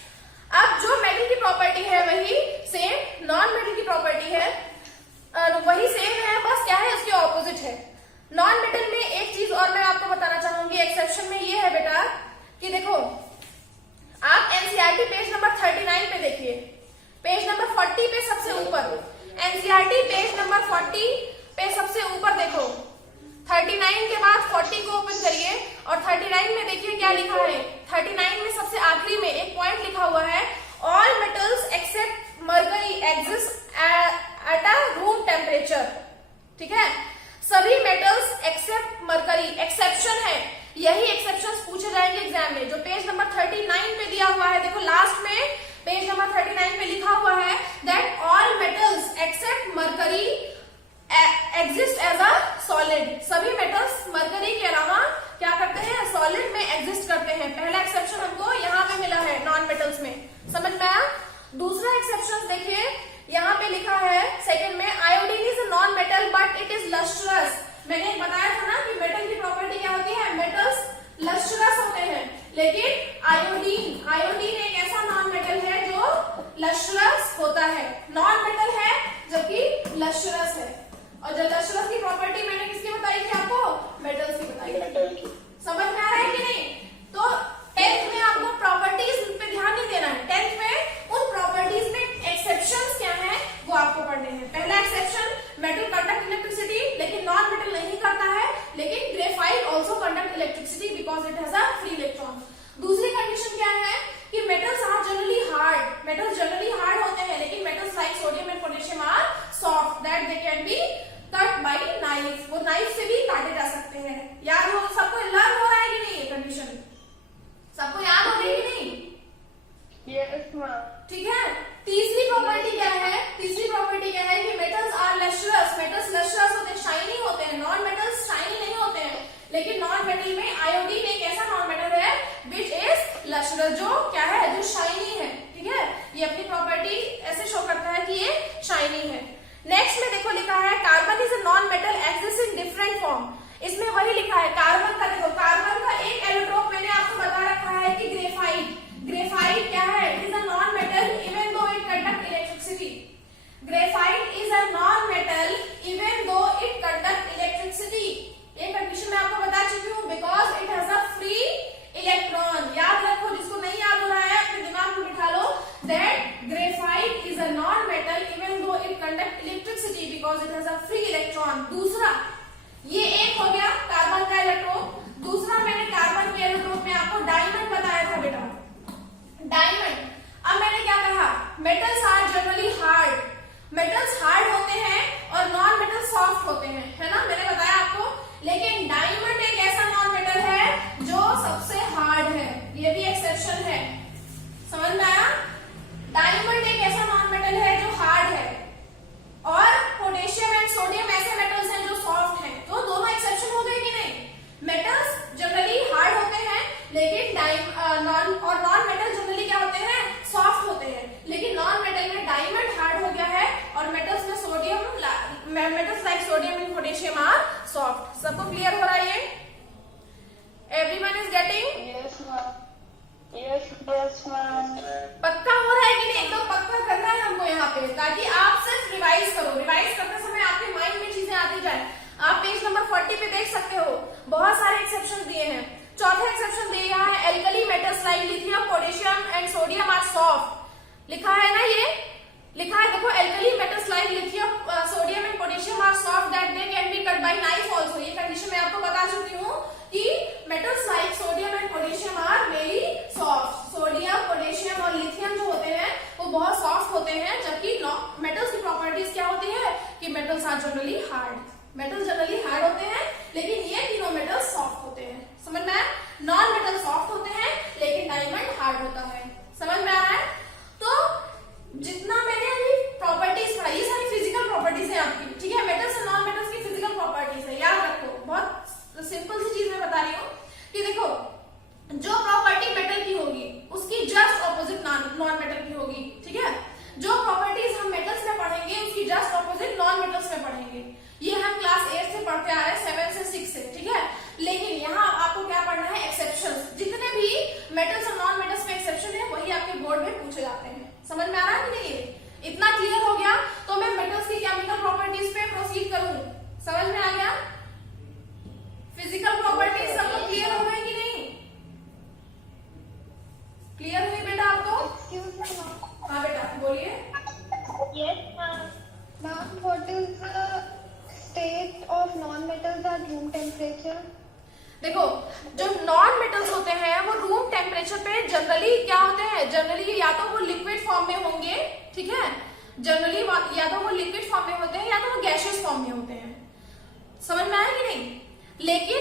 अब जो मेटल की प्रॉपर्टी है वही सेम नॉन मेटल की प्रॉपर्टी है, वही सेम है, बस क्या है उसके ऑपोजिट है। नॉन मेटल में एक चीज और मैं आपको बताना चाहूंगी एक्सेप्शन में, ये है बेटा कि देखो आप एनसीईआरटी पेज नंबर 39 पे देखिए, पेज नंबर 40 पे सबसे ऊपर, एनसीईआरटी पेज नंबर 40 पे सबसे ऊपर देखो, 39 के बाद 40 को ओपन करिए और 39 में देखिए क्या लिखा है। 39 में सबसे आखिरी में एक पॉइंट लिखा हुआ है, all metals except mercury exist at a room temperature. ठीक है, सभी मेटल्स एक्सेप्ट मरकरी, एक्सेप्शन है, यही एक्सेप्शंस पूछे जाएंगे एग्जाम में। जो पेज नंबर 39 पे दिया हुआ है, देखो लास्ट में पेज नंबर 39 पे लिखा हुआ है that all metals except mercury exist as a solid. सभी मेटल्स मरकरी के अलावा क्या करते हैं, सॉलिड में एग्जिस्ट करते हैं। पहला एक्सेप्शन हमको यहाँ पे मिला है नॉन मेटल्स में, समझ में आया? दूसरा एक्सेप्शन देखिए यहाँ पे लिखा है सेकंड में, iodine is a non metal but it is lustrous. मैंने बताया था ना कि मेटल की प्रॉपर्टी क्या होती है, मेटल्स लस्ट्रस होते हैं, लेकिन आयोडीन एक ऐसा नॉन मेटल है जो लस्ट्रस होता है, नॉन मेटल है जबकि लस्ट्रस है। और जो लस्ट्रस की प्रॉपर्टी मैंने किसकी बताई थी आपको, मेटल्स की बताई थी। समझ में आ रहा है कि नहीं? तो 10th में आपको प्रॉपर्टीज पे ध्यान नहीं देना है, 10th में उन प्रॉपर्टीज में एक्सेप्शंस क्या है वो आपको पढ़ने हैं। पहला एक्सेप्शन, मेटल कंडक्ट इलेक्ट्रिसिटी, लेकिन नॉन मेटल नहीं करता है, लेकिन graphite also conduct electricity because it has a free electron. दूसरी कंडीशन क्या है कि metals are generally hard, metals generally hard होते हैं, लेकिन metals like sodium and potassium are soft that they can be cut by knife, वो knife से भी काटे जा सकते हैं। याद हो, सबको लर्न हो रहा है कि नहीं ये कंडीशन, सबको याद हो रही है कि नहीं? Yes ma'am. ठीक है, तीसरी प्रॉपर्टी क्या है, तीसरी प्रॉपर्टी क्या है कि मेटल्स जो क्या है, जो शाइनी है, ठीक है, ये अपनी प्रॉपर्टी ऐसे शो करता है कि ये शाइनी है। नेक्स्ट में देखो लिखा है carbon is a non metal exist in different form. इसमें वही लिखा है कार्बन का, देखो कार्बन का एक एलोट्रोप मैंने आपको बता रखा है कि ग्रेफाइट। ग्रेफाइट क्या है, it is a non metal even though it conduct electricity. Graphite is a non metal even though it conduct electricity. ये कंडीशन मैं आपको बता चुकी हूँ, because it has a free electron. याद रखो, जिसको नहीं याद हो रहा है अपने दिमाग में बिठा लो, that graphite is a non metal even though it conduct electricity because it has a free electron. दूसरा, ये एक हो गया कार्बन का इलेक्ट्रोप। दूसरा मैंने कार्बन के इलेक्ट्रोप में आपको डायमंड बताया था बेटा, डायमंड। अब मैंने क्या कहा, metals are generally hard. Metals hard होते हैं और नॉन मेटल सॉफ्ट होते हैं, है ना, मैंने बताया आपको। लेकिन डायमंड एक ऐसा नॉन मेटल है जो सबसे हार्ड है, ये भी एक्सेप्शन है। समझ में आया? डायमंड एक ऐसा नॉन मेटल है जो हार्ड है और पोटेशियम एंड सोडियम ऐसे मेटल्स हैं जो सॉफ्ट हैं। तो दोनों एक्सेप्शन हो गए कि नहीं? मेटल्स जनरली हार्ड होते हैं, लेकिन नॉन मेटल जनरली क्या होते हैं, सॉफ्ट होते हैं। लेकिन नॉन मेटल में डायमंड हार्ड हो गया है और मेटल्स में metals like sodium and potassium are soft. सबको क्लियर हो रहा है ये? Everyone is getting? Yes ma'am, yes ma'am. पक्का हो रहा है कि नहीं? एकदम पक्का करना है हमको यहाँ पे, ताकि आप सिर्फ रिवाइज करो। रिवाइज करते समय आपके माइंड में चीजें आती जाए। आप पेज नंबर 40 पे देख सकते हो, बहुत सारे एक्सेप्शन दिए हैं। चौथा एक्सेप्शन दिया है alkali metals like lithium, potassium and sodium are soft. लिखा है ना, ये लिखा है, देखो, alkali metals like lithium, sodium and potassium are soft that they can be cut by knife also. ये कंडीशन मैं आपको बता चुकी हूँ कि metals like sodium and potassium are very soft. Sodium, potassium और लिथियम जो होते हैं वो बहुत सॉफ्ट होते हैं, जबकि मेटल्स की प्रॉपर्टीज क्या होती है कि metals are generally hard. Metals generally hard होते हैं, लेकिन ये तीनों मेटल्स सॉफ्ट होते हैं। समझ में आया? नॉन मेटल सॉफ्ट होते हैं, लेकिन डायमंड हार्ड होता है। समझ में आ रहा है? तो जितना मैंने अभी प्रॉपर्टीज पढ़ाई, ये सारी फिजिकल प्रॉपर्टीज है आपकी, ठीक है, मेटल्स और नॉन मेटल्स की फिजिकल प्रॉपर्टीज है। याद रखो, बहुत सिंपल सी चीज मैं बता रही हूँ कि देखो, जो प्रॉपर्टी मेटल की होगी उसकी जस्ट ऑपोजिट नॉन मेटल की होगी, ठीक है। जो प्रॉपर्टीज हम मेटल्स में पढ़ेंगे उसकी जस्ट ऑपोजिट नॉन मेटल्स में पढ़ेंगे। ये हम क्लास 8 से पढ़ते आ रहे हैं, 7 से 6 से, ठीक है। लेकिन यहाँ आपको क्या पढ़ना है, एक्सेप्शंस। जितने भी मेटल्स और नॉन मेटल्स में एक्सेप्शन है वही आपके बोर्ड में पूछे जाते हैं। समझ में आ रहा है कि नहीं? इतना क्लियर हो गया तो मैं मेटल्स की केमिकल प्रॉपर्टीज पे प्रोसीड करूं। समझ में आ गया? फिजिकल प्रॉपर्टीज सबको क्लियर हो गई कि नहीं? क्लियर हुई बेटा आपको? Excuse me ma'am. हाँ बेटा बोलिए। Yes ma'am. Ma'am, what is the state of non metals at room temperature? देखो, जो नॉन मेटल्स होते हैं वो रूम टेम्परेचर पे जनरली क्या होते हैं, जनरली या तो वो लिक्विड फॉर्म में होंगे, ठीक है, जनरली या तो वो लिक्विड फॉर्म में होते हैं या तो वो गैसियस फॉर्म में होते हैं। समझ में आया कि नहीं? लेकिन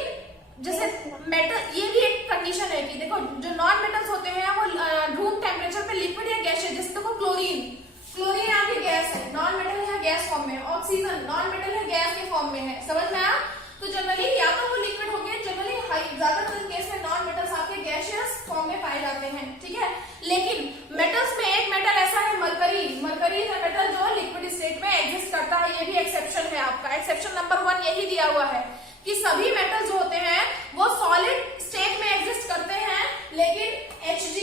जैसे मेटल, ये भी एक कंडीशन है कि देखो, जो नॉन मेटल्स होते हैं वो रूम टेम्परेचर पे लिक्विड या गैसियस, जैसे देखो क्लोरीन आपकी गैस है, नॉन मेटल है, गैस फॉर्म में। ऑक्सीजन नॉन मेटल है, गैस के फॉर्म में है। समझ में आया? तो जनरली या तो वो लिक्विड होंगे, जनरली ज्यादातर केस में नॉन मेटल्स आपके गैसियस फॉर्म में पाए जाते हैं, ठीक है। लेकिन मेटल्स में एक मेटल ऐसा है मरकरी है मेटल जो लिक्विड स्टेट में एग्जिस्ट करता है। ये भी एक्सेप्शन है आपका। एक्सेप्शन नंबर 1 यही दिया हुआ है कि सभी मेटल्स जो होते हैं वो सॉलिड स्टेट में एग्जिस्ट करते हैं, लेकिन Hg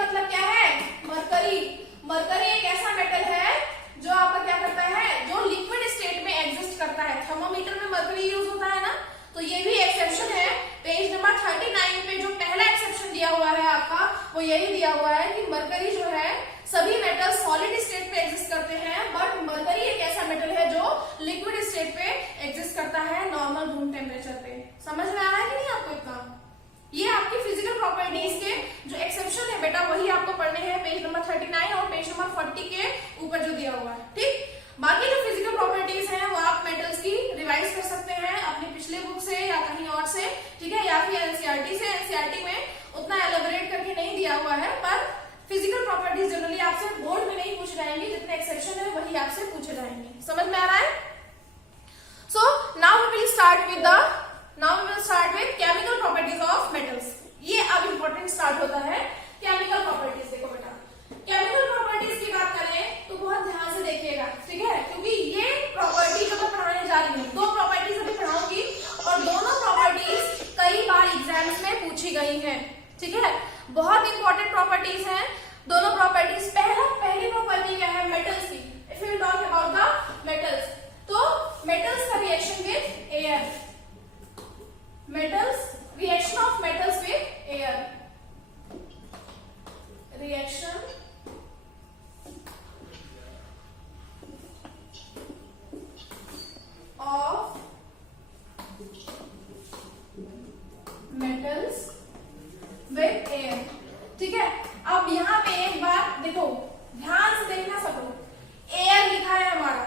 मतलब क्या है, मरकरी एक ऐसा मेटल है जो आपका क्या करता है, जो लिक्विड स्टेट में एग्जिस्ट करता है। थर्मोमीटर में मरकरी यूज होता है ना, तो ये भी एक्सेप्शन है। पेज नंबर 39 पे जो पहला एक्सेप्शन दिया हुआ है आपका, वो यही दिया हुआ है कि मरकरी जो है, सभी मेटल्स सॉलिड स्टेट पे एग्जिस्ट करते हैं, बट मरकरी एक ऐसा मेटल है जो लिक्विड स्टेट पे एग्जिस्ट करता है नॉर्मल रूम टेम्परेचर पे। समझ में आ रहा है कि नहीं आपको इतना? ये आपकी फिजिकल प्रॉपर्टीज के जो एक्सेप्शन है बेटा, वही आपको पढ़ने हैं पेज नंबर 39 और पेज नंबर 40 के ऊपर जो दिया हुआ है, ठीक। बाकी जो फिजिकल प्रॉपर्टीज हैं वो आप मेटल्स की रिवाइज कर सकते हैं अपनी पिछले बुक से या कहीं और से, ठीक है, या फिर एनसीईआरटी से। एनसीईआरटी में उतना एलेबोरेट करके नहीं दिया हुआ है, पर फिजिकल प्रॉपर्टीज जनरली आपसे बोर्ड में नहीं पूछ जाएंगे, जितने एक्सेप्शन है वही आपसे पूछे जाएंगे। समझ में आ रहा है? So now we will start with chemical properties of metals. ये अब इंपॉर्टेंट स्टार्ट होता है केमिकल प्रॉपर्टीज। देखो बेटा, केमिकल प्रॉपर्टीज की बात करें तो बहुत ध्यान से देखिएगा, ठीक है, क्योंकि ये प्रॉपर्टी जो मैं पढ़ाने जा रही हूँ, दो प्रॉपर्टीज अभी पढ़ाऊंगी और दोनों प्रॉपर्टीज कई बार एग्जाम्स में पूछी गई हैं, ठीक है, बहुत इंपॉर्टेंट प्रॉपर्टीज हैं दोनों प्रॉपर्टीज। पहली प्रॉपर्टी क्या है? मेटल्स की। If you talk about the metals, तो मेटल्स का reaction with air, metals, reaction of metals with air, reaction of metals with air, ठीक है। अब यहाँ पे एक बात देखो, ध्यान से देखना सब लोग, एयर लिखा है हमारा,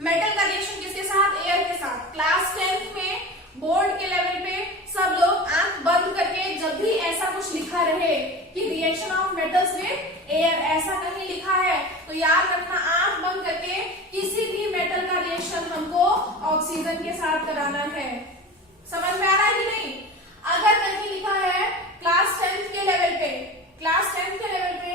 मेटल का रिएक्शन किसके साथ? एयर के साथ। क्लास 10th में बोर्ड के लेवल पे सब लोग आंख बंद करके जब भी ऐसा कुछ लिखा रहे कि reaction of metals with air, ऐसा कहीं लिखा है तो याद रखना, आंख बंद करके किसी भी मेटल का रिएक्शन हमको ऑक्सीजन के साथ कराना है। समझ में आ रहा है कि नहीं? अगर कहीं लिखा है क्लास 10th के लेवल पे, क्लास 10th के लेवल पे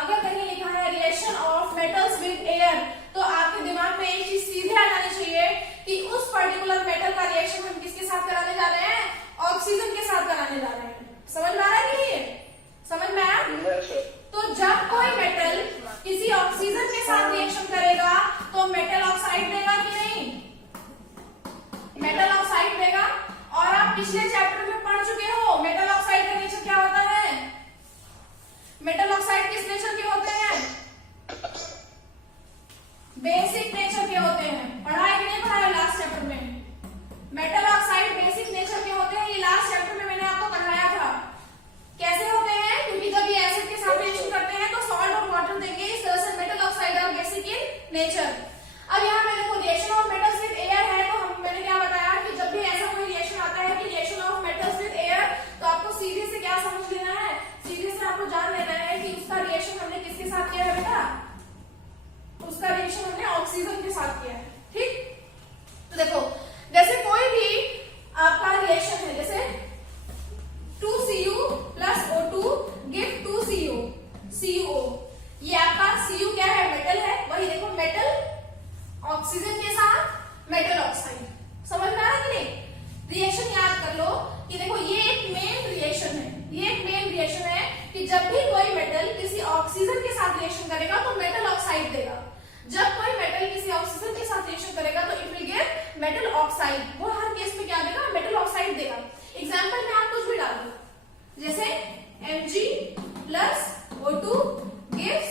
अगर कहीं लिखा है reaction of metals with air, तो आपके दिमाग में एक चीज सीधे आ जानी चाहिए कि उस पर्टिकुलर मेटल का रिएक्शन हम किसके साथ कराने जा रहे हैं? ऑक्सीजन के साथ कराने जा रहे हैं। समझ में आ रहा है कि नहीं? समझ में आया? तो जब कोई मेटल किसी ऑक्सीजन के साथ रिएक्शन करेगा तो मेटल ऑक्साइड देगा कि नहीं? मेटल ऑक्साइड देगा। और आप पिछले चैप्टर में पढ़ चुके हो मेटल ऑक्साइड का नेचर क्या होता है। मेटल ऑक्साइड किस नेचर के होते हैं? बेसिक नेचर के होते हैं। पढ़ा है कि नहीं पढ़ा है लास्ट चैप्टर में? मेटल ऑक्साइड बेसिक नेचर के होते हैं, ये लास्ट चैप्टर में मैंने आपको पढ़ाया था। कैसे होते हैं? क्योंकि जब ये एसिड के साथ रिएक्शन करते हैं तो सॉल्ट और वाटर देंगे, इस तरह से metal oxide are basic in nature. अब यहाँ पे देखो reaction of metals with air है, तो मैंने क्या बताया कि जब भी ऐसा कोई रिएक्शन आता है कि reaction of metals with air, तो आपको सीधे से क्या समझ लेना है? सीधे से आपको जान लेना है कि उसका रिएक्शन हमने किसके साथ किया है बेटा? उसका रिएक्शन हमने ऑक्सीजन के साथ किया है, ठीक। तो देखो जैसे कोई भी आपका रिएक्शन है, जैसे 2Cu plus O2 give 2Cu, CuO, ये आपका Cu क्या है? मेटल है। वही देखो मेटल ऑक्सीजन के साथ मेटल ऑक्साइड। समझ में आ रहा है कि नहीं? रिएक्शन याद कर लो कि देखो ये एक मेन रिएक्शन है, ये एक मेन रिएक्शन है कि जब भी कोई मेटल किसी ऑक्सीजन के साथ रिएक्शन करेगा तो मेटल ऑक्साइड देगा। जब कोई मेटल किसी ऑक्सीजन के साथ रिएक्शन करेगा तो it will give metal oxide. वो हर केस में क्या देगा? मेटल ऑक्साइड देगा। एग्जांपल में आप कुछ भी डाल दो, जैसे Mg plus O2 gives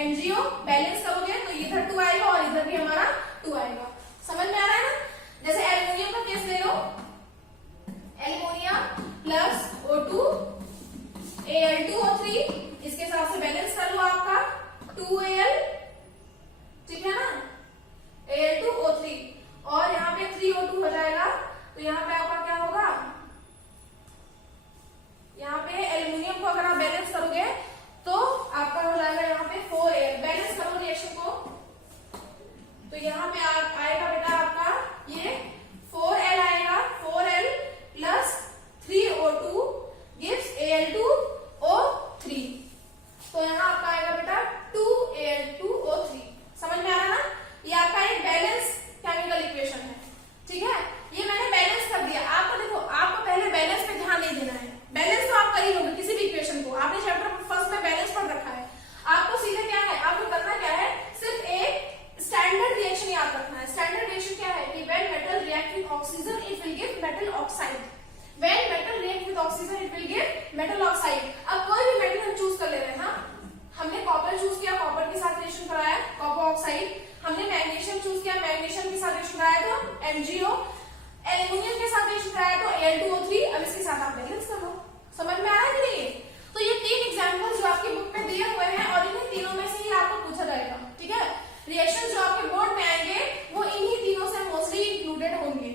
MgO, balance करोगे तो इधर 2 आएगा और इधर भी हमारा 2 आएगा। समझ में आ रहा है ना? जैसे एल्युमिनियम का केस ले लो, एल्युमिनियम प्लस O2 Al2O3, इसके साथ से बैलेंस कर लो आपका 2Al, ठीक है ना, Al2O3, और यहाँ पे 3O2 हो जाएगा, तो यहाँ पे आपका क्या होगा? यहाँ पे एल्युमिनियम को अगर आप बैलेंस करोगे तो आपका हो जाएगा यहाँ पे 4Al। बैलेंस करो रिएक्शन को, तो यहाँ पे आएगा बेटा आपका ये 4Al आएगा, 4Al plus 3O2 gives Al2O3, तो यहाँ आपका आएगा बेटा 2Al2O3। समझ में आ रहा ना? ये आपका एक बैलेंस केमिकल इक्वेशन है, ठीक है। ये मैंने बैलेंस कर दिया। आपको देखो, आपको पहले बैलेंस पे ध्यान नहीं देना है। बैलेंस तो आप कर ही लोगे किसी भी इक्वेशन को, आपने चैप्टर फर्स्ट में बैलेंस पढ़ रखा है। आपको सीधे क्या है, आपको करना क्या है? सिर्फ एक स्टैंडर्ड रिएक्शन याद रखना है। स्टैंडर्ड रिएक्शन क्या है कि when metal react with oxygen it will give metal oxide. When metal react with oxygen it will give metal oxide. अब कोई भी मेटल हम चूज कर ले रहे हैं, हाँ, हमने कॉपर चूज किया, कॉपर के साथ रिएक्शन कराया कॉपर ऑक्साइड। हमने मैग्नीशियम चूज किया, मैग्नीशियम के साथ रिएक्शन कराया तो MgO। एल्युमिनियम के साथ रिएक्शन कराया तो Al2O3। अब इसके साथ आप बैलेंस कर लो। समझ में आ रहा है कि नहीं? तो ये 3 एग्जांपल्स जो आपकी बुक में दिए हुए हैं और इन्हीं तीनों में से ही आपको पूछा जाएगा, ठीक है। रिएक्शन जो आपके बोर्ड में आएंगे वो इन्हीं तीनों से मोस्टली इंक्लूडेड होंगे।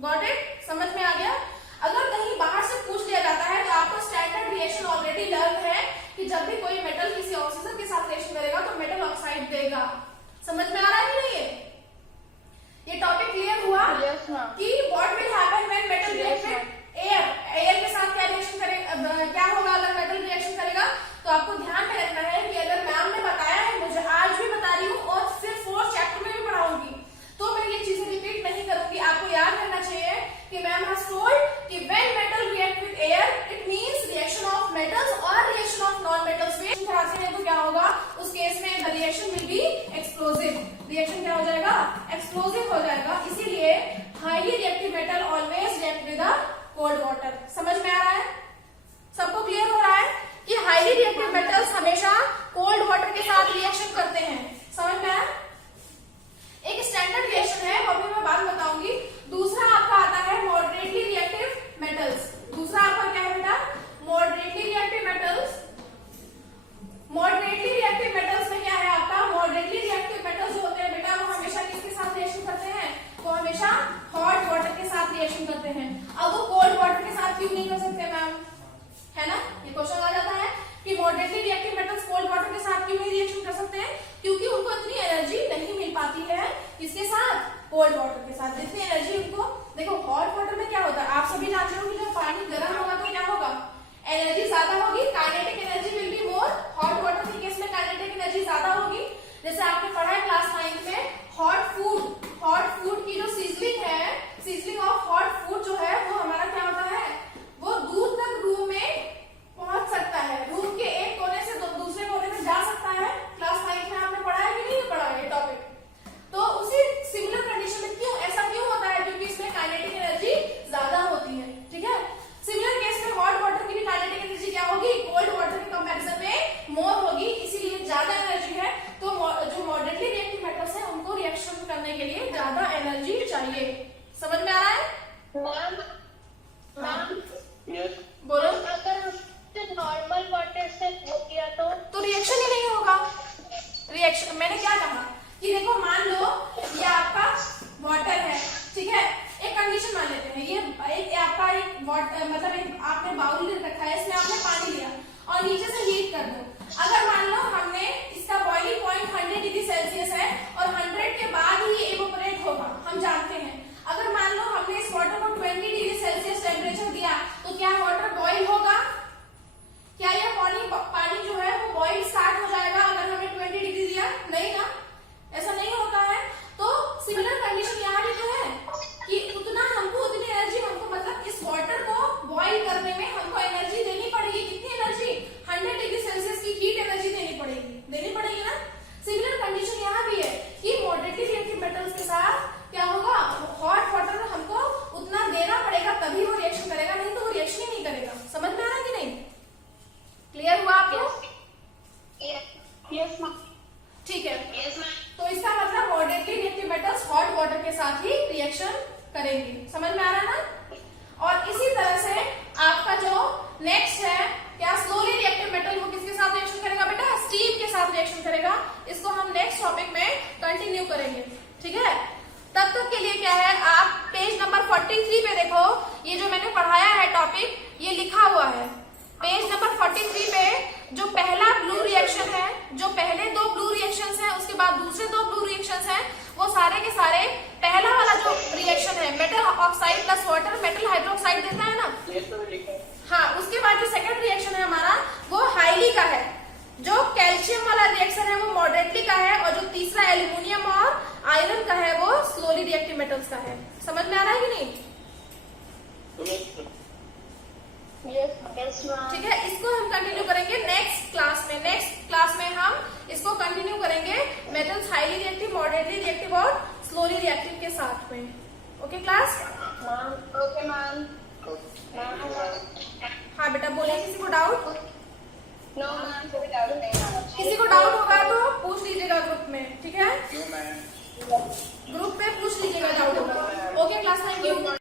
Got it? समझ में आ गया? अगर कहीं बाहर से पूछ लिया जाता है तो आपको स्टैंडर्ड रिएक्शन ऑलरेडी लर्न है कि जब भी कोई मेटल किसी ऑक्सीजन के साथ रिएक्शन करेगा तो मेटल ऑक्साइड देगा। समझ में आ रहा है कि नहीं? ये टॉपिक क्लियर हुआ? Yes, ma'am. कि what will happen when metal react with air. Air के साथ क्या रिएक्शन करेगा, क्या होगा अगर मेटल रिएक्शन करेगा? तो आपको एक्सप्लोजिव, रिएक्शन क्या हो जाएगा, एक्सप्लोजिव हो जाएगा। इसीलिए highly reactive metal always react with cold water. समझ में आ रहा है, सबको क्लियर हो रहा है कि हाईली रिएक्टिव मेटल्स हमेशा कोल्ड वाटर के साथ रिएक्शन करते हैं। समझ में आया। एक स्टैंडर्ड रिएक्शन है वो भी मैं बात बताऊंगी। दूसरा आपका आता है मॉडरेटली रिएक्टिव मेटल्स। दूसरा आपका क्या है बेटा, moderately reactive metals. Moderately reactive metals में क्या है आपका, मॉडरेटली रिएक्टिव मेटल्स जो होते हैं बेटा वो हमेशा किसके साथ रिएक्शन करते हैं, वो हमेशा हॉट वाटर के साथ रिएक्शन करते हैं। अब वो कोल्ड वाटर के साथ क्यों नहीं कर सकते मैम, है ना, ये क्वेश्चन आ जाता है कि moderately reactive metals cold water के साथ क्यों नहीं रिएक्शन कर सकते हैं, क्योंकि उनको इतनी एनर्जी नहीं मिल पाती है किसके साथ, कोल्ड वाटर के साथ। जितनी एनर्जी उनको, देखो हॉट वाटर में क्या होता है, आप सभी जानते हो कि जब पानी गर्म होगा तो क्या होगा, एनर्जी ज्यादा होगी, kinetic energy will be more. Hot water के केस में काइनेटिक एनर्जी ज्यादा होगी। जैसे आपने पढ़ा है क्लास 9 में, हॉट फूड की जो सीजलिंग है, सीजलिंग ऑफ हॉट फूड जो है वो हमारा क्या होता है, वो दूर तक रूम में पहुंच सकता है, रूम के एक कोने से दूसरे कोने में जा सकता है। क्लास 9 में आपने पढ़ा है कि नहीं पढ़ा है ये टॉपिक। तो उसी सिमिलर कंडीशन में क्यों ऐसा क्यों होता है, क्योंकि इसमें काइनेटिक एनर्जी ज्यादा होती है। ठीक है, सिमिलर केस में हॉट वाटर की भी काइनेटिक एनर्जी क्या होगी, कोल्ड वाटर के कंपैरिजन में मोर होगी, इसीलिए ज्यादा एनर्जी है। तो जो मॉडरेटली रिएक्टिव मेटल्स है उनको रिएक्शन करने के लिए ज्यादा एनर्जी चाहिए। समझ में आ रहा है मैम यस बोलो। अगर नॉर्मल वाटर से हो गया तो रिएक्शन ही नहीं होगा। रिएक्शन मैंने क्या कहा कि देखो मान लो ये आपका वाटर है, ठीक है, एक कंडीशन मान लेते हैं, ये आपका एक वाटर मतलब एक आपने बाउल रखा है, इसमें आपने पानी लिया और नीचे से हीट कर दो। अगर मान लो हमने इसका बॉइलिंग पॉइंट 100 डिग्री सेल्सियस है और 100 के बाद ही इवोपरेट होगा, हम जानते हैं। अगर मान लो हमने इस वाटर को 20 डिग्री सेल्सियस टेम्परेचर दिया तो क्या वाटर बॉइल होगा, क्या यह पानी जो है वो बॉइल स्टार्ट हो जाएगा अगर हमने 20 डिग्री दिया, नहीं ना, ऐसा नहीं होता है। तो सिमिलर कंडीशन यहाँ भी तो है कि उतना हमको उतनी एनर्जी हमको मतलब इस वाटर को बॉइल करने में हमको एनर्जी देनी पड़ेगी। कितनी एनर्जी, 100 डिग्री सेल्सियस की हीट एनर्जी देनी पड़ेगी ना। सिमिलर कंडीशन यहाँ भी है कि मॉडरेटली रिएक्टिव मेटल्स के साथ क्या होगा, हॉट वाटर में हमको उतना देना पड़ेगा तभी वो रिएक्शन करेगा, नहीं तो वो रिएक्शन ही नहीं करेगा। समझ में आ रहा है कि नहीं, क्लियर हुआ आपको? Yes ma'am. ठीक है, यस मैम। तो इसका मतलब moderately reactive metals hot water के साथ ही रिएक्शन करेंगे। समझ में आ रहा है ना। और इसी तरह से आपका जो नेक्स्ट है क्या, स्लोली रिएक्टिव मेटल, वो किसके साथ रिएक्शन करेगा बेटा, स्टीम के साथ रिएक्शन करेगा। इसको हम नेक्स्ट टॉपिक में कंटिन्यू करेंगे। ठीक है, तब तक के लिए क्या है, आप पेज नंबर 43 पे देखो, ये जो मैंने पढ़ाया है टॉपिक ये लिखा हुआ है। पेज नंबर 43 पे जो पहला ब्लू रिएक्शन है, जो पहले दो ब्लू रिएक्शंस हैं, उसके बाद दूसरे दो ब्लू रिएक्शंस हैं, वो सारे के सारे पहला वाला जो रिएक्शन है metal oxide plus water metal hydroxide देता है ना, ये तो लिखा है। हाँ, उसके बाद जो सेकंड रिएक्शन है हमारा वो हाईली का है। जो कैल्शियम वाला रिएक्शन है वो मॉडरेटली का है, और जो तीसरा एल्यूमिनियम और आयरन का है वो स्लोली रिएक्टिव मेटल्स का है। समझ में आ रहा है कि नहीं? Yes ma'am. ठीक है, इसको हम कंटिन्यू करेंगे नेक्स्ट क्लास में। नेक्स्ट क्लास में हम इसको कंटिन्यू करेंगे metals highly reactive, moderately reactive और स्लोली रिएक्टिव के साथ में। Okay class? Okay ma'am. हाँ बेटा बोलिए, किसी को डाउट? नो मैम, कोई डाउट नहीं है। किसी को डाउट होगा तो पूछ लीजिएगा ग्रुप में। ठीक है, क्यों मैम? ग्रुप में पूछ लीजिएगा डाउट होगा। Okay class, thank you.